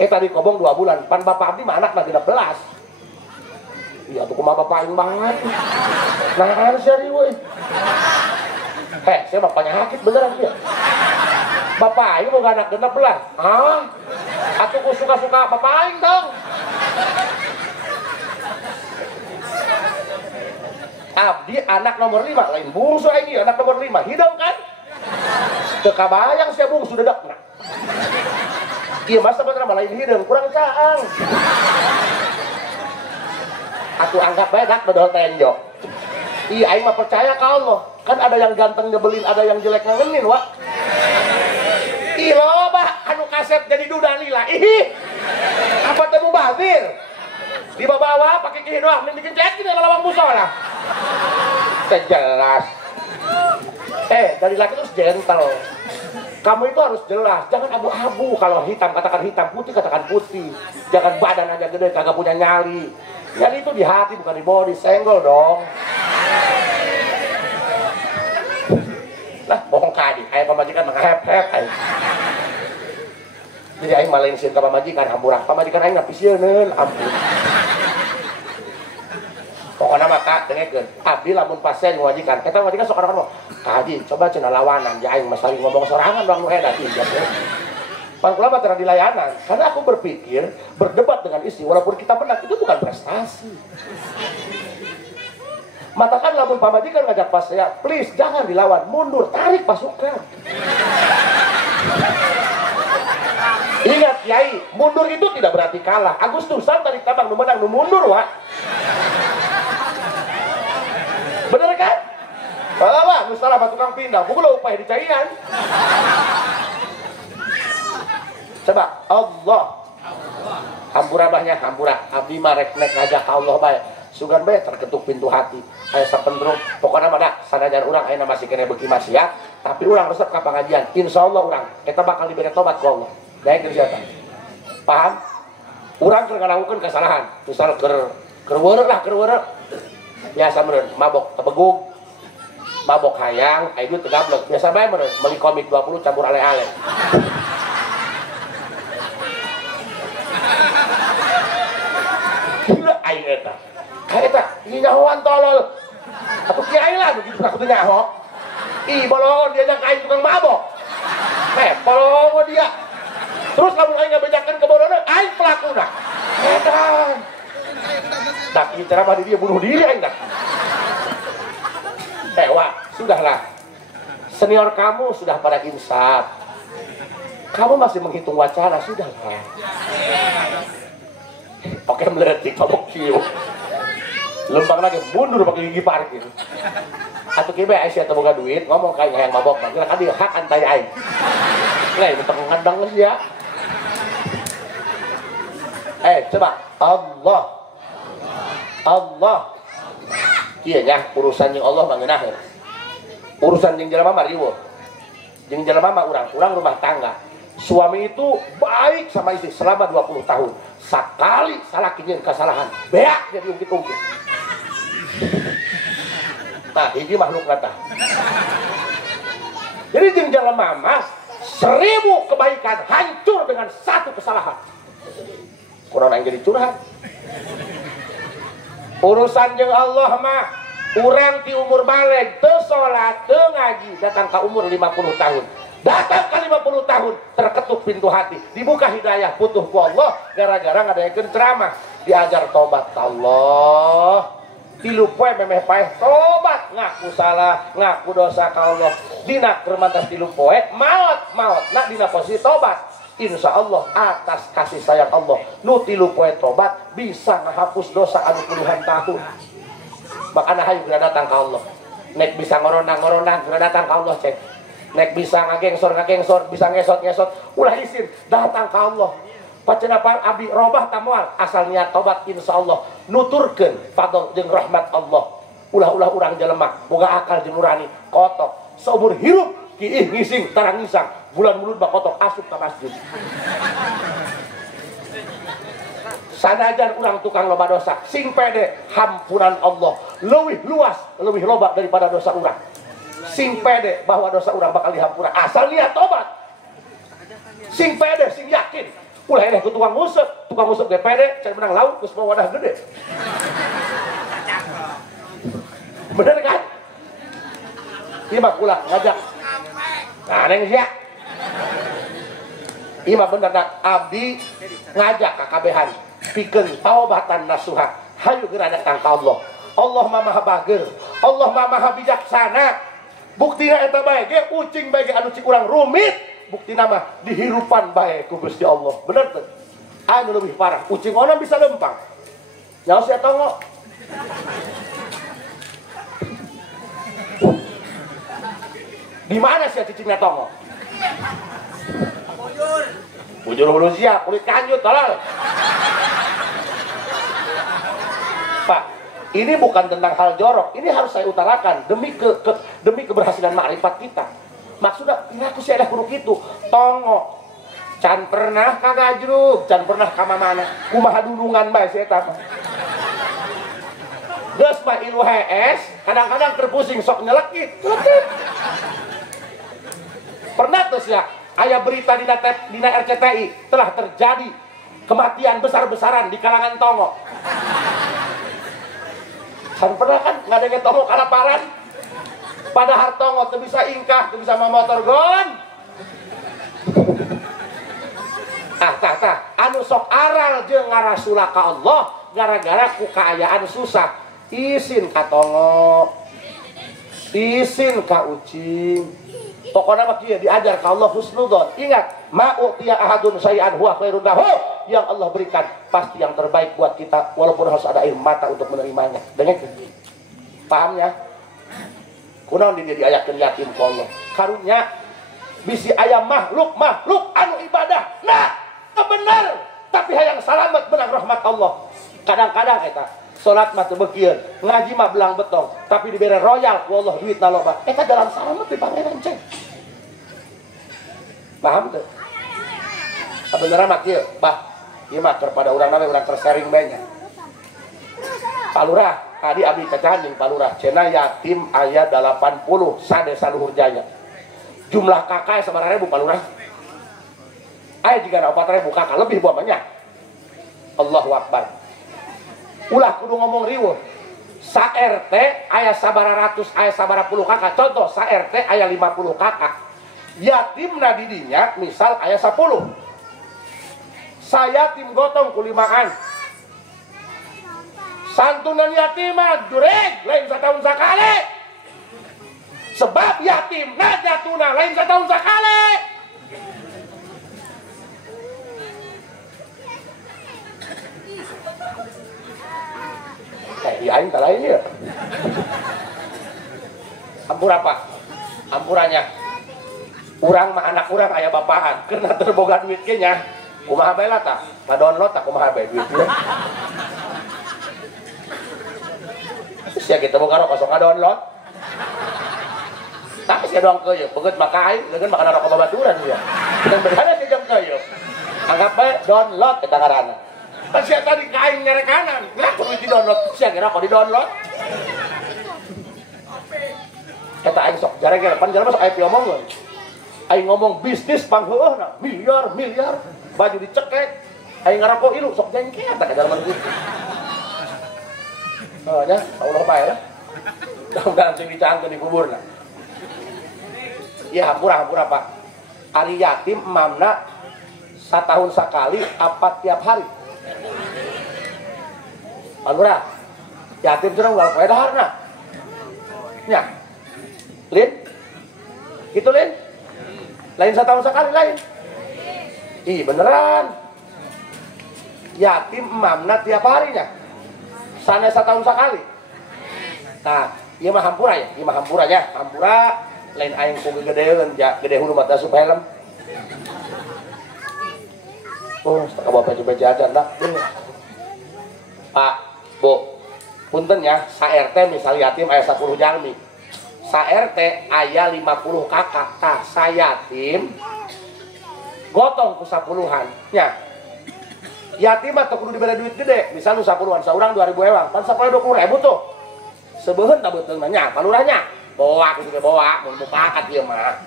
Tadi Kobong 2 bulan, pan bapak abdi mah anak mah 13. Iya tuh kumaha bapak aing banget. Nah, seri weuy. Saya bapaknya sakit beneran dia. Bapak aing mau anak 16. Atuh ku suka-suka bapak aing dong. Abdi anak nomor 5, lain bungsu aing anak nomor 5. Hidung kan? Teu kabayang sia bungsu dedekna. Iya masa bener lain hidung kurang caang. Aku anggap bae dak dodol tenjok. Iya aing mah percaya ka Allah. Kan ada yang ganteng nyebelin, ada yang jelek ngangenin, Wak. Ih loba anu kaset jadi duda lila. Ih. Apa teu mubazir? Di bawah pakai kieu doang, bikin cek di lawang musola. Jelas. Dari laki itu gentle. Kamu itu harus jelas, jangan abu-abu. Kalau hitam katakan hitam, putih katakan putih. Jangan badan aja gede kagak punya nyali. Nyali itu di hati bukan di body, senggol dong. Lah bohong kadi, kayak pamajikan menghep-hep. Jadi aing malensin ka pamajikan hampura. Pamajikan aing ngapisieun, ampun. Pokoknya maka dengekeun, abdi lamun pasien ngawajikan, eta ngawajikan sok orang-orang kadi coba cenah lawanan ya aing mah saling ngomong sorangan bang nu edan ieu. Pangkula mah teu dilayanan, karena aku berpikir berdebat dengan istri walaupun kita menang itu bukan prestasi. Matakan lamun pamajikan ngajak pasien, please jangan dilawan, mundur, tarik pasukan. Ingat Kiai, mundur itu tidak berarti kalah. Agustusan tarik tabang nu menang nu mundur, Wak. Bener kan? Kalau nu salah tukang pindah, pukul upaya dicaian. Coba Allah. Hampura bahnya hampura. Abdi mah rek nek ngajak Allah bae. Sugan bae terketuk pintu hati. Aya sapendrung, pokona mah da sanajan urang ayeuna masih kene beuki maksiat, tapi urang resep ka pangajian. Insyaallah urang eta bakal diberi tobat ku Allah. Daek kerjaan. Paham? Urang keur ngalakukeun kesalahan. Misal keur weureuh lah, keur weureuh. Biasa meureun mabok tebegug. Mabok hayang, aya duit tegablek. Biasa bae meureun meuli komik 20 campur ale-ale. Gila aing eta. Ka eta ieu nyahoan tolol. Atuh kiai lah begitu aku teh nyaho. Ih bolongan dia yang kain tukang mabok. Bolongan dia. Terus kamu aing ngabejakeun ke bodohna, aing pelakuna. Edan. Tak ieu ceramah di dia bunuh diri aing dah. Wak, sudahlah. Senior kamu sudah pada insaf. Kamu masih menghitung wacana, sudahlah. Oke meletik, mabok kieu. Lempang lagi mundur pakai gigi parkir. Atuh kieu bae Aisyah teu boga duit, ngomong ka aing hayang mabok, kira kan dia hak antai aing. Lain mentang ngadang ya. Coba Allah. Allah. Iya nya urusan jeung Allah mah ngeunaheun. Urusan jeung jelema mah riweuh. Jeung jelema mah urang rumah tangga. Suami itu baik sama istri selama 20 tahun. Sakali salah kieu kesalahan, beak jadi ungkit-ungkit. Nah, hiji makhluk kata. Jadi jeung jelema mah 1000 kebaikan hancur dengan 1 kesalahan. Kurang yang jadi curhat. Urusan jeung Allah mah urang ti umur baleg teu salat teu ngaji datang ka umur 50 tahun. Datang ke 50 tahun terketuk pintu hati, dibuka hidayah putuh ku Allah gara-gara ngadayakeun ceramah, diajar tobat Allah. 3 poe memeh paeh tobat, ngaku salah, ngaku dosa ka Allah. Dina kermantas 3 poe maot nak dina posisi tobat. Insya Allah atas kasih sayang Allah nu 3 poe tobat bisa ngahapus dosa anu puluhan tahun. Makana hayu geura datang ka Allah. Nek bisa ngorona geura datang ka Allah cek. Nek bisa ngagengsor, bisa ngesot, ulah isin datang ka Allah. Pacenapa abdi robah tamual asal niat tobat insya Allah nuturkeun fadl jeung rahmat Allah. Ulah-ulah urang jelema boga akal jeung nurani kotok seumur hirup kiih ngising tarang ngisang bulan mulut bakotok asup ka masjid. Sanajan urang tukang loba dosa, sing pede hampunan Allah leuwih luas, leuwih loba daripada dosa urang. Sing pede bahwa dosa urang bakal dihampura asal niat tobat. Sing pede, sing yakin. Ulah eneh ku tukang ngusep ge pede, cai menang laut geus bawa wadah gede. Bener kan? Ieu mah ulah ngajak. Nah, neng sia. Ieu mah bener dah abdi ngajak kakabehan. Pikeun taubatan nasuha, hayu geura datang ka Allah. Allah mah maha bager, Allah mah maha bijaksana. Buktina eta bae ge ucing bae ge anu cik urang rumit, buktina mah dihirupan bae ku Gusti Allah. Bener teu? Anu leuwih parah, ucing ona bisa lempang. Nyaho sia tongo. Di mana sia cicingna tongo? Bujur hulu sia, kulit kanjut tolol. Pak, ini bukan tentang hal jorok, ini harus saya utarakan demi keberhasilan makrifat kita. Maksudnya, aku sih ada kudu kitu, tongo. Can pernah kagajruk, can pernah ka mana? Kumaha dulungan bae si eta mah. Geus mah ilu hees, kadang-kadang terpusing sok nyelekit. Pernah tuh ya, aya berita dina RCTI telah terjadi kematian besar-besaran di kalangan tongo. Kan pernah kan ngadenge tongo kalaparan. Padahal tongo teu bisa ingkah, teu bisa mamotor gon. Tah, anu sok aral jeung ngarasula ka Allah gara-gara ku kaayaan susah. Isin ka tongo. Isin ka ucing. Pokoknya mah kieu diajar ka Allah husnudzon. Ingat, ma'utiya ahadun syai'an huwa khairun lahu. Yang Allah berikan pasti yang terbaik buat kita walaupun harus ada air mata untuk menerimanya. Dengar? Pahamnya? Kunaon dia diayakeun yatim ku Allah. Karunya bisi aya makhluk anu ibadah. Nah, bener. Tapi hayang salamet menang rahmat Allah. Kadang-kadang eta salat mah teu beukieun, ngaji mah belang betong, tapi dibere royal ku Allah duitna loba. Eta dalam salamet di pangeran ceng. Paham tuh? Sebenarnya mah kieu, bah, ieu mah kepada urang na urang tersering bae nya. Palurah, tadi abdi kacanding palurah, cenah yatim aya 80 sadesa Luhur Jaya. Jumlah kakak sabaraha ribu palurah? Aya jiga 4.000 kakak lebih buah banyak. Allahu Akbar. Ulah kudu ngomong riweuh. Sa RT aya sabaraha ratus, aya sabaraha puluh kakak. Contoh sa RT aya 50 kakak. Yatimna di dinya misal aya 10. Saya tim gotong kulimaan. Santunan yatimah jureg lain satahun sakali. Sebab yatimna jatuna lain satahun sakali. Kayak di aing talain ya. Ampura apa? Ampurannya. Urang mah anak urang aya bapaan, karena terboga duit ge nya. Kumaha bae lah tah? Ngadownload tah kumaha bae duitnya. Sia kita boga rokok sok ngadownload. Tapi sia doang keuyeuk, begeut maka aing leungeun makan rokok babaturan dia. Yang berhana si jam keuyeuk. Anggap bae download eta ngaranna. Pas sia tadi ka aing nyerekanan, kenapa duit di download? Sia ge rokok di download. Kata aing sok jarang-jarang pan jalan masuk IP omongkeun. Aing ngomong bisnis pangheueuhna miliar baju dicekek aing ngarokok ilu sok jengkel tak ka dalam gitu. Oh nya Allah bae lah. Mudah-mudahan sing dicangkeun di kuburna. Ya hampura Pak. Ari yatim mamna satahun sakali apa tiap hari? Hampura. Yatim teh unggal poe daharna. Nya. Lin? Gitu Lin? Lain setahun sekali lain. Ih beneran. Yatim mamna tiap harinya. Sana setahun sekali. Nah, ieu mah hampura ya, ieu mah hampura ya. Hampura lain aing ku gedeun ja, gede hulu mata sup helm. Oh, tak bapak coba jajan dah. Pak, Bu. Punten ya, sa RT misal yatim aya 10 jalmi. Sa RT aya 50 kakak. Tah sa yatim gotong ku 10-an nya. yatim mah teu kudu dibere duit gede, misal nu 10-an saurang 2000 ewang, pan 20.000 tuh. Sebeuheun tah beuteung nya, palurahnya. Bawa kitu ge bawa, mun mupakat ieu mah.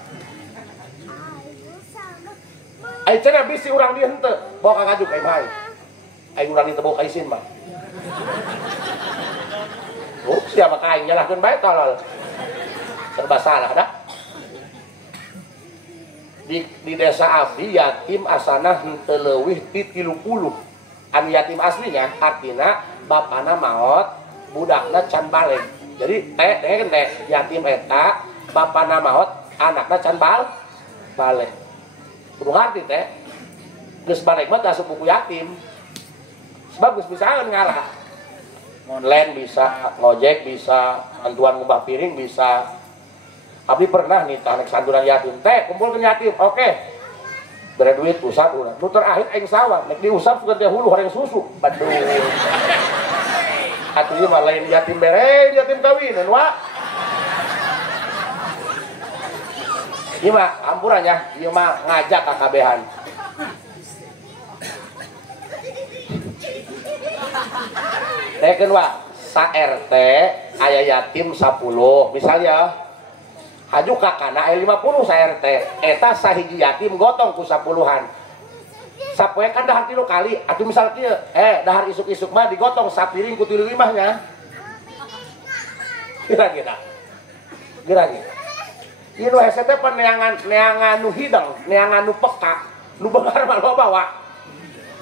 Ai cenah bisi urang dieu henteu, bawa ka ngajuk ai bae. Ai urang dieu teu bawa ka isin mah. Oh, siapa kain nyalahkeun bae tolol. Serba salah dah. Di desa abdi yatim asana henteu leuwih ti 30. Anu yatim aslinya artina bapana maot, budakna can balik. Jadi teh yatim eta bapana maot, anakna can balik. Kudu ngarti teh. Geus balik mah teh asup buku yatim. Sebab geus bisaeun ngalah. Online bisa, ngojek bisa, bantuan ngubah piring bisa. Abdi pernah nih tanek santunan yatim teh kumpulkeun yatim, oke. Bere duit usap urang. Nu terakhir aing sawah, nek diusap sugan teh hulu horeng susu. Baduh. Atuh ieu mah lain yatim bere, yatim kawinan wa. Ieu mah ampurannya, ieu mah ngajak kakabehan. Teken wa, sa RT aya yatim 10, misalnya haju kakana aya 50 sa RT, eta sahiji yatim gotong ku 10-an. Sapoe kan dahar 3 kali, atuh misal kieu, dahar isuk-isuk mah digotong sapiring ku 3 nya. Kira-kira. Ieu nu hese teh neangan nu hidang, neangan nu peka, nu beungar mah loba wa.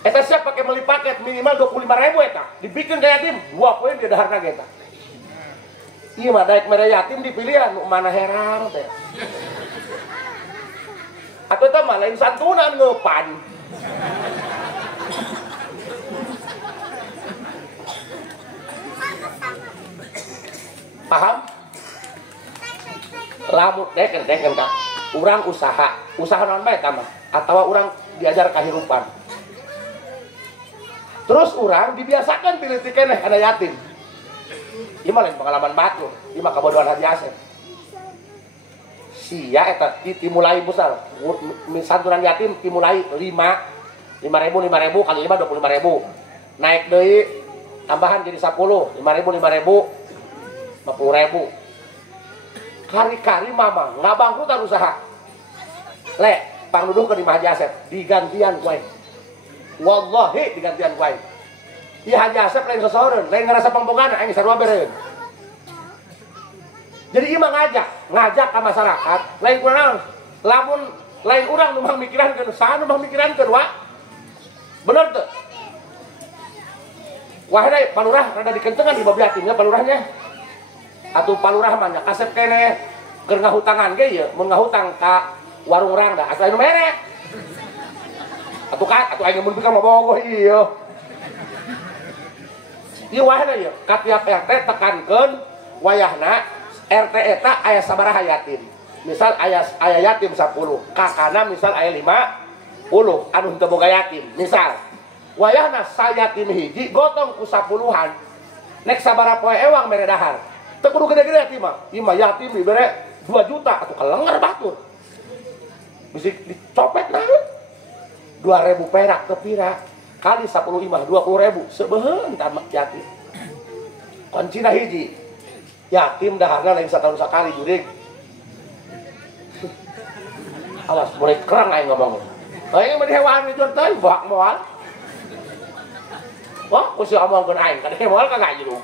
Eta siap pakai beli paket minimal 25.000 eta. Dibikin ke yatim, 2 poin di daharna ge eta. Ieu mah daek mere yatim dipilihan nu mana herang teh. Atuh teh mah lain santunan ngeupan. Paham? Lamun deken Kak. Urang usaha naon bae eta mah atawa urang diajar kahirupan. Terus orang dibiasakan pilih keneh kana yatim. Ieu mah lain pengalaman batur, ieu mah kabodohan Haji Asep. Sia eta dimulai besar. Santunan yatim dimulai 5.000 kali 5 25.000. Naik deui tambahan jadi 10, 5.000 50.000. Kari-kari mama ngabangkrutan usaha. Le, pangduduh ke di Haji Asep digantian ku aing. Wallahi digantian ku aing. Ieu Haji Asep lain sasaeureun, lain ngarasa pangbogaan aing sarua bereun. Jadi ieu mah ngajak ka masyarakat, lain kunaon? Lamun lain urang nu mah mikirankeun, saha nu mah mikirankeun wa? Bener teu? Wah dai palurah rada dikencengan di bab yatimnya palurahnya. Atuh palurah mah nya kasep keneh keur ngahutangan ge ieu, mun ngahutang ka warung urang da asa anu merek. Atuh aing mun pikir mah bogoh ieu. Ieu wahna ieu, ka tiap RT tekankeun wayahna RT eta aya sabaraha yatim. Misal aya yatim 10, kakana misal aya 50, anu henteu boga yatim. Misal wayahna sayatim hiji gotong ku 10-an. Nek sabaraha poe ewang mere dahar. Teu kudu gede-gede yatim mah. Ieu mah yatim dibere 2 juta atuh kalenger batur. Bisa dicopet naon? 2.000 perak teu pira. Kali 10 imah 20.000 sebeuheun tamak yatim. Kuncina hiji. Yatim daharna lain satahun sakali jurig. Alas mulai kerang aing ngomong. Aing mah hewan itu teh bak moal. Wah, ku sih omongkeun aing kada moal kagak jero.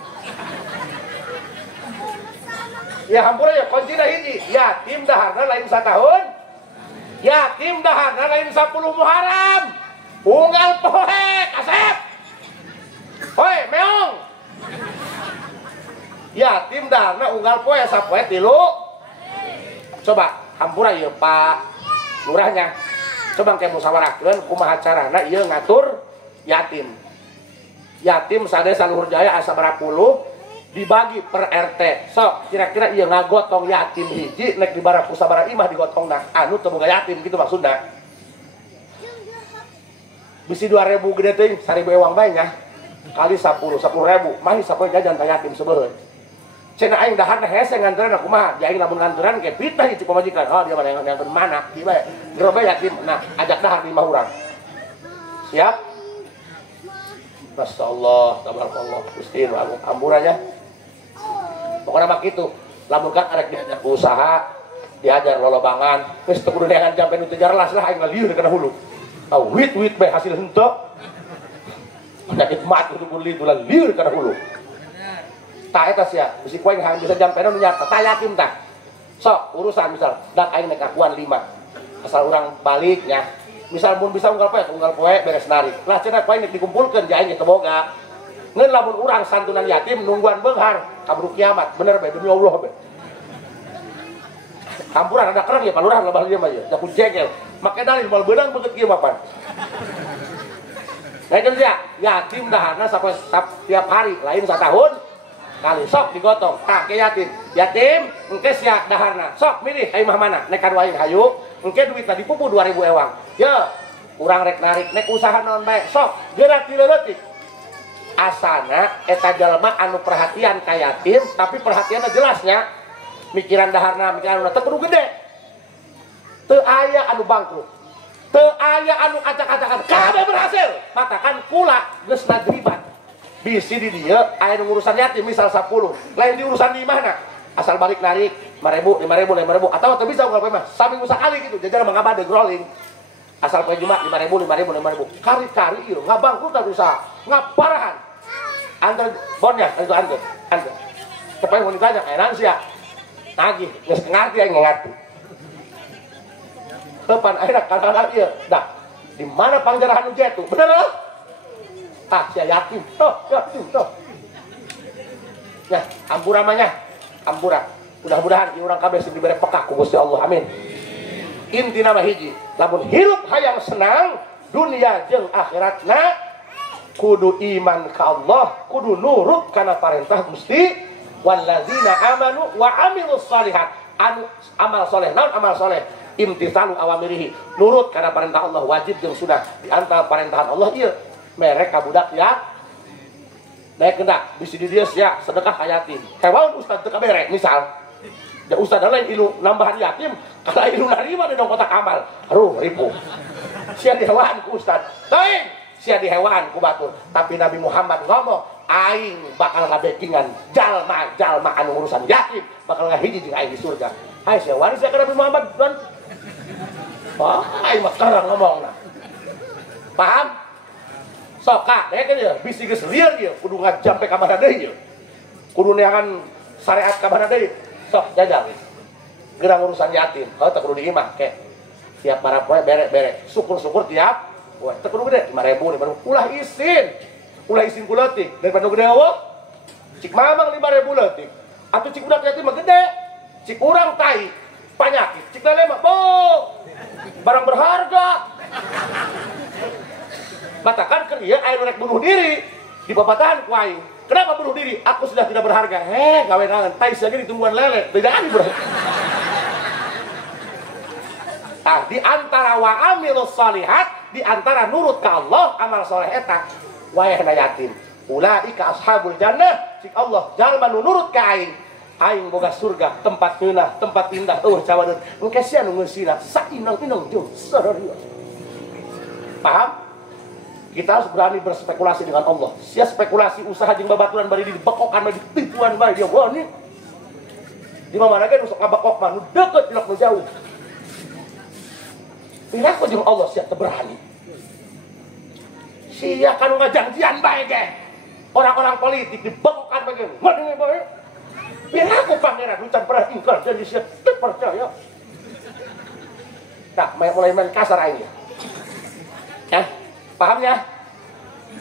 Ya hampura ya kuncina hiji. Yatim daharna lain satahun. Yatim daharna lain 10 Muharram. Unggal poe kasep. Hoi meong. Yatim daharna unggal poe sapoe 3. Coba hampura ieu Pak Lurahnya. Coba ke musyawarahkeun kumaha carana ieu ngatur yatim. Yatim sadesa Luhur Jaya asa berapa puluh dibagi per RT. Sok kira-kira ieu ngagotong yatim hiji nek dibaraku sabaraha imah digotongna anu teu boga yatim gitu maksudna. Bisi 2.000 gede teuing 1.000 ewang bae nya. Kali 10.000 mah sapoe jajan ka yatim sebeuheun. Cenah aing daharna hese nganteurna kumaha? Aing lamun nganturan ke pitah itu pamajikan. Oh dia mana yang mana? Ieu bae. Gerobe yatim. Nah, ajak dahar 5 urang. Siap? Masya Allah, tabarakallah. Gusti amburannya. Pokoknya mak itu. Lamun kan arek diajar usaha, diajar lolobangan, geus teu kudu neangan jampe nu teu jelas lah aing lieur kana hulu. Wit bae hasil henteu. Penyakit mati kudu beli tulah lieur kana hulu. Tah eta sia, bisi kuaing hayang bisa jampe nu nyata, tah yatim tah. Sok urusan misal dak aing nek akuan 5. Asal urang baliknya. Misal mun bisa unggal poe beres narik. Lah cenah kuaing nek dikumpulkeun ja aing teu boga. Ngeun lamun urang santunan yatim nungguan beunghar kaburu kiamat, bener bae demi Allah bae. Kampuran ada kereng ya palurahan loba dia mah ya, da ku jegel. Make dalil moal beunang beungeut kieu mapan. Lain dia yatim dahana sampai tiap hari, lain satahun kali sok digotong. Tah ke yatim. Yatim engke sia dahana. Sok milih ai mah mana? Nek kadu aing hayu, engke duit tadi pupu 2000 ewang. Ya, urang rek narik nek usaha naon bae. Sok gerak ti leutik. Asana eta jalma anu perhatian ka yatim tapi perhatianna jelasnya mikiran daharna mikiran anu teu kudu gede teu aya anu bangkrut teu aya anu acak-acakan kabeh berhasil matakan kula geus nadribat bisi di dieu aya nu ngurusan yatim misal 10 lain di urusan di mana asal balik narik 5.000 atawa teu bisa unggal mah saminggu sakali gitu jajar mangabade rolling asal poe Jumat 5.000 kari-kari ieu ngabangkrut tah usaha ngaparahan antar bonnya antar kepai mau ditanya enak sih ya nagih ngerti aing ngerti depan akhirnya kadang-kadang ieu dah di mana pangjarahan nu jatuh bener loh tah sia yatim yatim ya ampura mah nya ampura mudah-mudahan ieu urang kabeh sing dibere peka ku Gusti Allah amin intina mah hiji lamun hirup hayang senang dunia jeung akhiratna kudu iman ka Allah kudu nurut kana parentah Gusti walladzina amanu wa amilus shalihat anu amal soleh naon amal soleh imtithalu awamirihi nurut kana parentah Allah wajib jeung sunah di antara parentahan Allah ieu merek ka budak ya naik kendak bisi di dieu sia sedekah ka yatim hewan ustaz teu kabere misal da ustaz lain ilu nambahan yatim kana ilu narima di kotak amal aduh ribu sia di hewan ku ustaz teuing sia di hewan ku batur tapi Nabi Muhammad ngomong aing bakal ngabekingan jalma anu urusan yatim bakal ngahiji jeung aing di surga hai sia waris ka Nabi Muhammad don aing mah karang ngomongna paham sok ka deh kan ya bisi geus lieur ieu kudu ngajampe ka mana deui ieu kudu neangan syariat ka mana deui sok jajal gerang urusan yatim teu kudu diimah ke tiap para poe bere syukur-syukur tiap wah, teu kudu gede 5.000 ulah isin ku leutik daripada gede eueuh cik mamang 5.000 leutik atuh cik budak yatim mah gede cik urang tai panyakit cik lele mah barang berharga matakan keur ieu aya rek bunuh diri di babatahan ku aing kenapa bunuh diri aku sudah tidak berharga gawe naon tai saja di tumbuhan lele bedaan berharga di antara wa amilus shalihat di antara nurut ka Allah amal soleh eta wayahna yatim ulaika ashabul jannah cik Allah jalma nu nurut ka aing boga surga tempat ngeunah tempat indah cawadeun engke sia nu ngeusina sainang-inang jeung sararios paham kita harus berani berspekulasi dengan Allah sia spekulasi usaha jeung babaturan bari dibekokan bari ditipuan bari dia wani di mana ge nu sok ngabekok mah nu deukeut dilok nu jauh piraku jeung Allah sia teu berani sia kanu ngajangjian bae ge orang-orang politik dibekokan bae ngene bae piraku pangeran hutan pernah ingkar janji sia teu percaya nah mulai main kasar aing ya pahamnya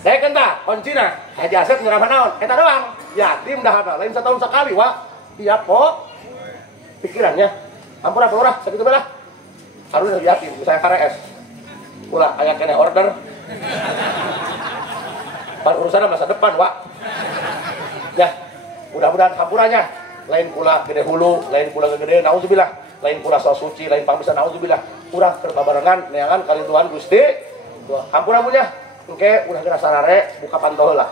deken tah koncina Haji Asep nyerah naon eta doang yatim dahana lain setahun sekali wa iya po pikirannya ampun apa urah sakitu bae lah harus yatim saya KRS ulah aya keneh order pan urusan masa depan wa ya mudah-mudahan hampurannya lain kula gede hulu lain kula gede naudzubillah lain kula so suci lain pangbisan naudzubillah urang keur babarengan neangan kali Tuhan Gusti hampura punya engke udah kena sarare buka pantau lah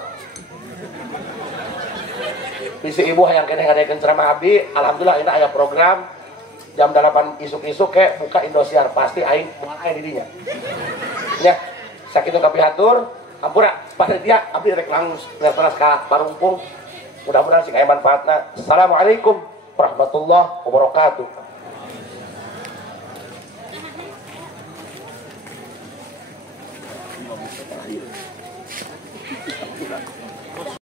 bisi ibu hayang keneh ngadekeun ceramah abdi alhamdulillah ini aya program jam 8 isuk-isuk ke buka Indosiar pasti aing moal aya di dinya nya sakitu kapihatur Ampura pada dia abdi rek langsung ngertos ka parumpung. Mudah-mudahan sing aya manfaatna. Assalamualaikum warahmatullahi wabarakatuh.